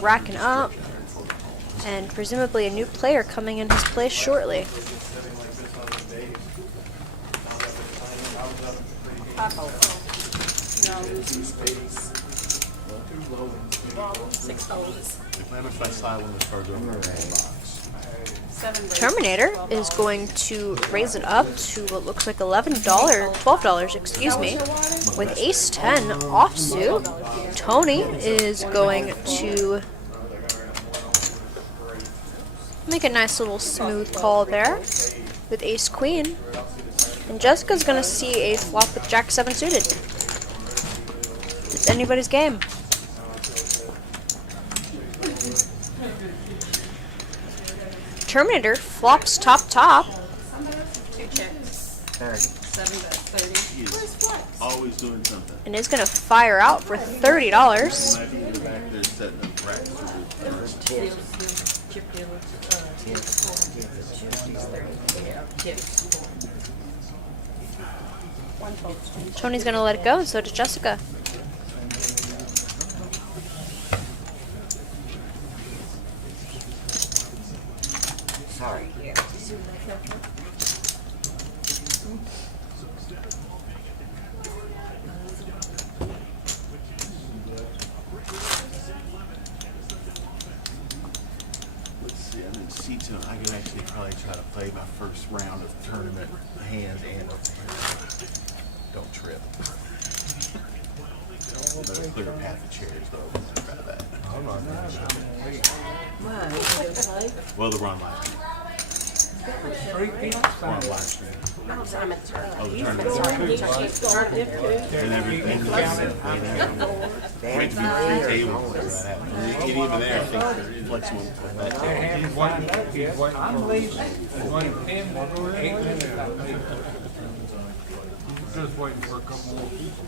racking up, and presumably a new player coming in his place shortly. Terminator is going to raise it up to what looks like $12, excuse me, with Ace 10 offsuit. Tony is going to make a nice little smooth call there with Ace Queen. And Jessica's going to see a flop with Jack 7 suited. It's anybody's game. Terminator flops top. 2 checks. 30. 7 bets, 30. He is always doing something. And is going to fire out for $30. Might be in the back there setting up tracks for Chip deal, Tony's going to let it go, and so does Jessica. Sorry. Let's see, I'm in C2. I can actually probably try to play my first round of tournament hands and don't trip. Better clear a path of chairs though. About that. Well, the run live. On live stream. Oh, the tournament. And everything. Wait to be 3 tables. And even there, I think they're flexible with that table. I'm lazy. Just waiting for a couple more people.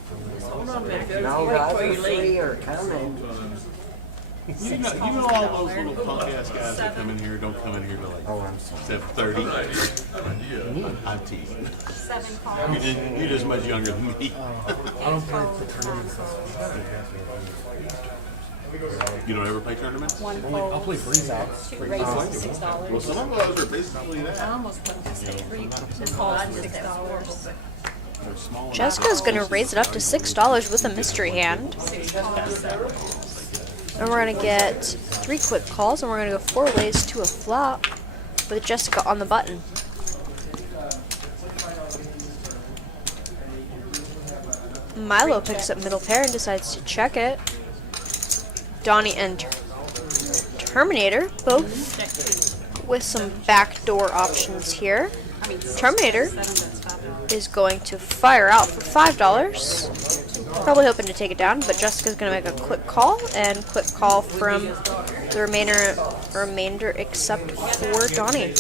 No, guys are free or coming. You know all those little punk ass guys that come in here don't come in here to like Oh, I'm sorry. 30. I'm teasing. You're just much younger than me. I don't play for tournaments. You don't ever play tournaments? One I'll fold, play freeze out. 2 raises, $6. Well, some of those are basically I that. almost put this at 3 calls, $6. They're small Jessica's going to raise it up to $6 with a mystery hand. And we're going to get 3 quick calls, and we're going to go 4 ways to a flop with Jessica on the button. Milo picks up middle pair and decides to check it. Donnie and Terminator both with some backdoor options here. Terminator is going to fire out for $5. Probably hoping to take it down, but Jessica's going to make a quick call, and quick call from the remainder except for Donnie.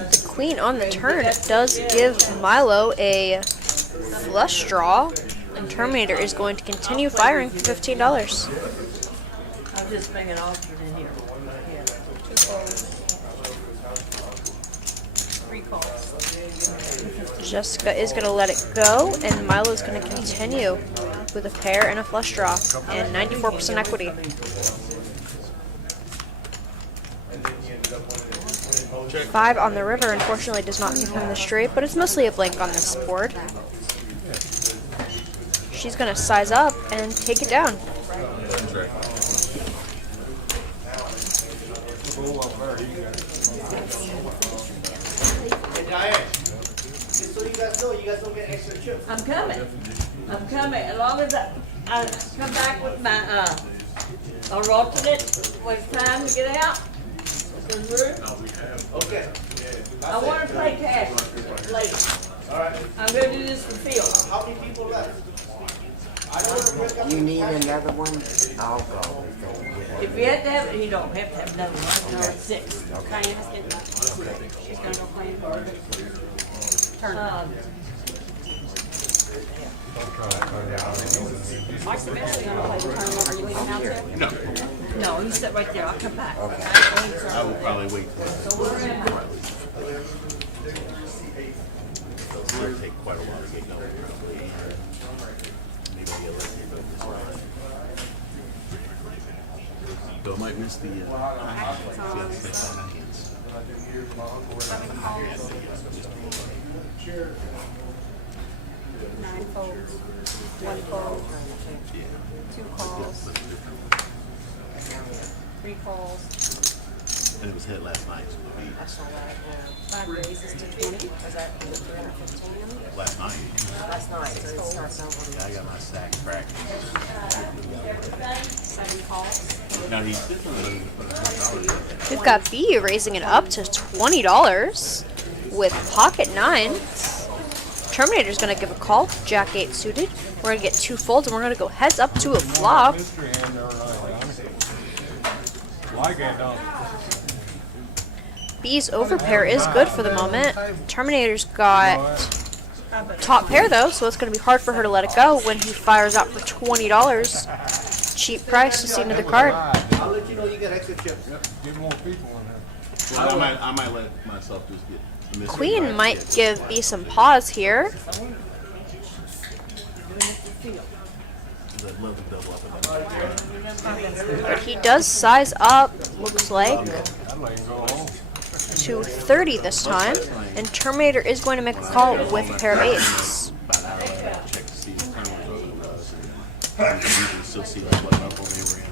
The queen on the turn does give Milo a flush draw, and Terminator is going to continue firing for $15. I'm just being an alternate in here. Yeah. 2 folds. 3 calls. Jessica is going to let it go, and Milo is going to continue with a pair and a flush draw and 94% equity. Five on the river unfortunately does not give him the straight, but it's mostly a blank on this board. she's gonna size up and take it down. Hey, Diane, just so you guys know, you guys don't get extra chips. I'm coming. I'm coming. As long as I come back with my alternate when it's time to get out. Okay. I want to play cash late. All right. I'm going to do this for Phil. How many people left? You need another one? I'll go. If you have to have it, you don't have to have another one. No, it's 6. Diana's getting up. She's gonna go play in the tournament. Mike's eventually gonna play the tournament. Are you leaving now too? No, No, you sit right there. I'll come back. I will probably wait till it'll take quite a while to get going. Maybe I'll let you know this one. Though I might miss the Seven calls. 9 folds. 1 fold. 2 calls. 3 calls. And it was hit last night, so it'll be 5 raises to 20. Was that 315? last night. Last night, so it starts over. I got my sack cracked. 7 calls. Now he's different. We've got B raising it up to $20 with pocket 9s. Terminator's gonna give a call. Jack 8 suited. We're gonna get 2 folds and we're gonna go heads up to a flop. Mystery hand there, like it, don't it? B's overpair is good for the moment. Terminator's got top pair though, so it's going to be hard for her to let it go when he fires out for $20. Cheap price to see another card. I'll let you know you get extra chips. Get more people in there. Well, I might let myself just get missed. Queen might give B some pause here. I'd love to double up and But he does size up, looks like, I'd let him go home. to 30 this time. And Terminator is going to make a call with a pair of 8s. about an hour later, check to see if turnovers over the rows. You can usually still see like what level they were in.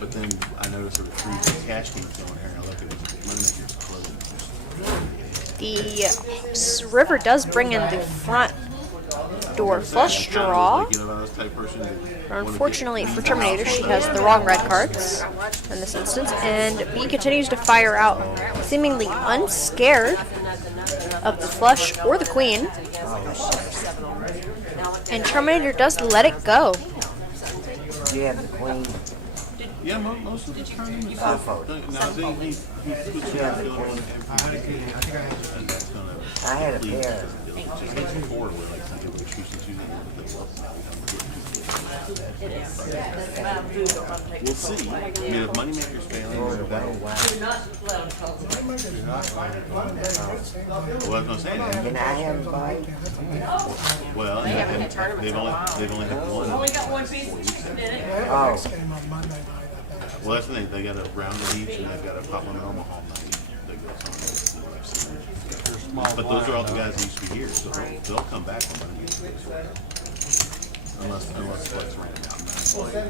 But then I noticed there were 3 cash games going here, and I looked at it, Moneymaker's closed. The river does bring in the front door flush draw. Unfortunately for Terminator, she has the wrong red cards in this instance, and B continues to fire out, seemingly unscared of the flush or the queen. And Terminator does let it go. Do you have the queen? Yeah, most of the tournaments. You both vote. Now, Do you have the queen? I had a pair. We'll see. I mean, if Moneymaker's failing, Oh, we're back. wow. Well, that's what I'm saying. Can I have a bite? Well, they've only had one. Only got 1 piece of chicken in it. Oh, Well, that's the thing. They got a round of each, and they've got a pop one Omaha night that goes on. What I've seen. But those are all the guys that used to be here, so they'll come back when Moneymaker goes away. Unless Flex ran it down.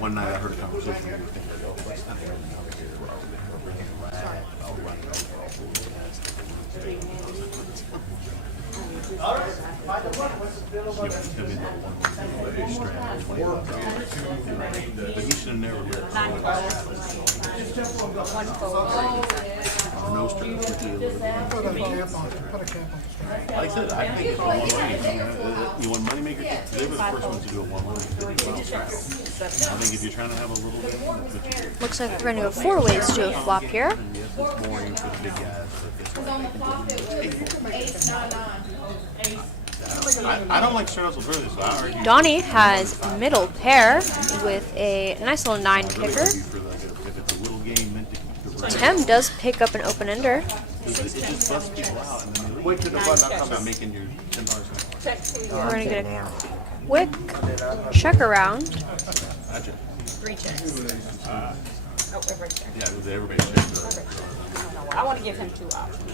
One night I heard a conversation where we were thinking, oh, Flex not running out here. We're all bringing the rag. I'll run it over all the guys. Come in on one strap, $20. But you should have never heard no strap. Put a cap on it. Put a cap on the strap. Like I said, I think it's a one-money. You want Moneymaker, they were the first ones to do a one-money. I think if you're trying to have a little bit, Looks like we're going to go 4 ways to a flop here. yes, it's boring for the big guys. But On the flop, it was ace, not 9. I don't like straight ups with brothers, so I argue. Donnie has middle pair with a nice little 9 kicker. For like if it's a little game meant to keep the Tim does pick up an open ender. It just busts people out, and then they Wait till the button start comes. making your $10 an Check to We're going to get a now. quick check around. hour. Gotcha. 3 checks. Oh, every check. Yeah, everybody checks. I want to give him 2 options.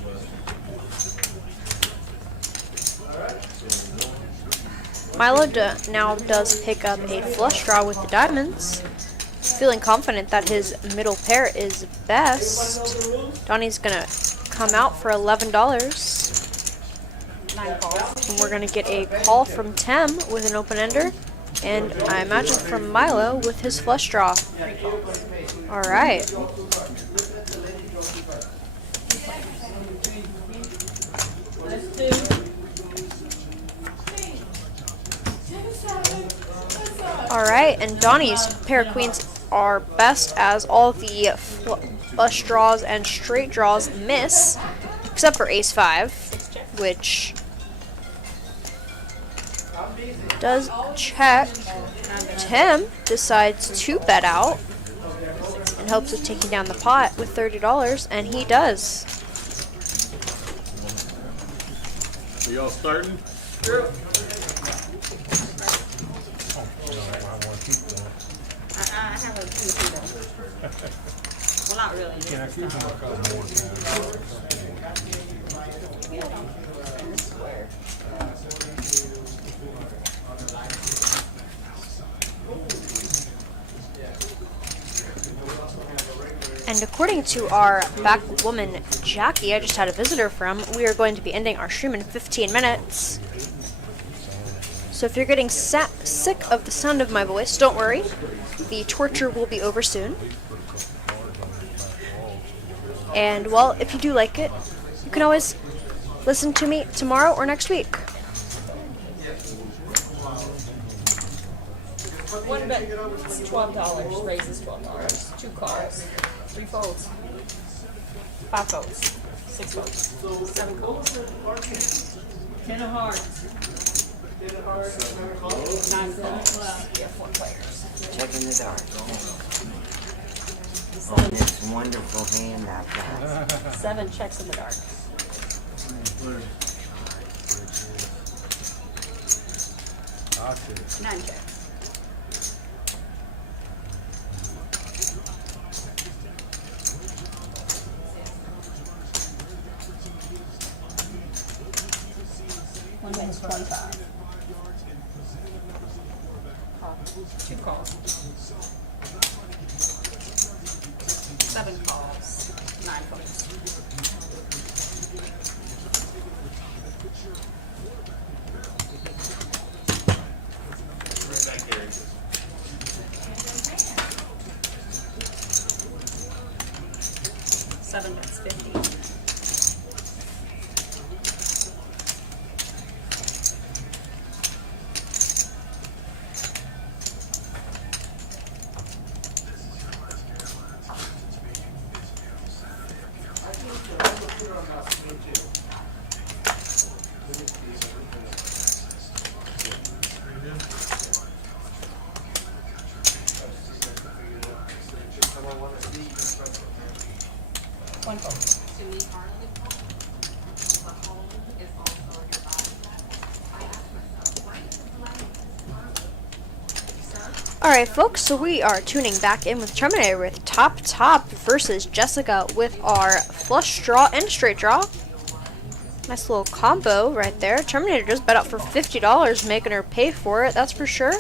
Milo now does pick up a flush draw with the diamonds, feeling confident that his middle pair is best. Donnie's gonna come out for $11. 9 calls. And we're gonna get a call from Tem with an open ender, and I imagine from Milo with his flush draw. All right. All right, and Donnie's pair of queens are best as all the flush draws and straight draws miss, except for ace 5, which does check. Tim decides to bet out in hopes of taking down the pot with $30, and he does. Are y'all starting? I have a few people. Well, not really. Can I keep them a couple more times? And according to our back woman, Jackie, I just had a visitor from, we are going to be ending our stream in 15 minutes. So if you're getting sick of the sound of my voice, don't worry. The torture will be over soon. And, well, if you do like it, you can always listen to me tomorrow or next week. One bet, $12, raises $12. 2 calls, 3 folds, 5 folds, 6 folds, 7 calls, 10 of hearts, 9 clubs, yeah, 4 players. Check in the dark. On this wonderful hand I've got. 7 checks in the dark. 9 checks. One bet is 25. 2 calls. 7 calls. 9 folds. Seven bets 50. One fold. Alright folks, so we are tuning back in with Terminator with Top versus Jessica with our flush draw and straight draw. Nice little combo right there. Terminator just bet out for $50, making her pay for it, that's for sure.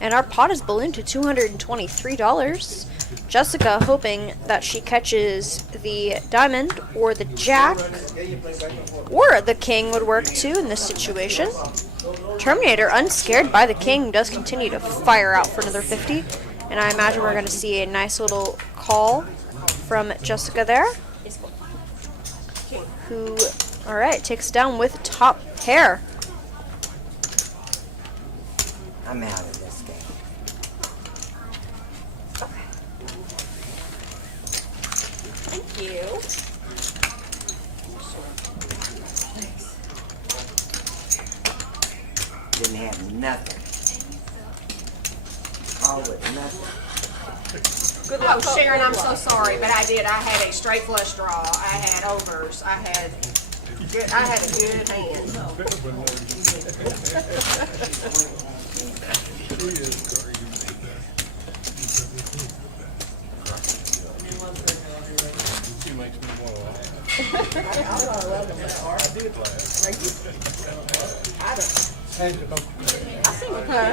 And our pot is ballooned to $223. Jessica hoping that she catches the diamond or the jack, or the king would work too in this situation. Terminator, unscared by the king, does continue to fire out for another 50, and I imagine we're going to see a nice little call from Jessica there, who, alright, takes down with top pair. I'm out of this game. Thank you. Didn't have nothing. All with nothing. Good Oh, luck. Sharon, I'm so sorry, but I did. I had a straight flush draw. I had overs. I had a good hand. She makes me want to laugh. I did laugh. I don't. Hey, I have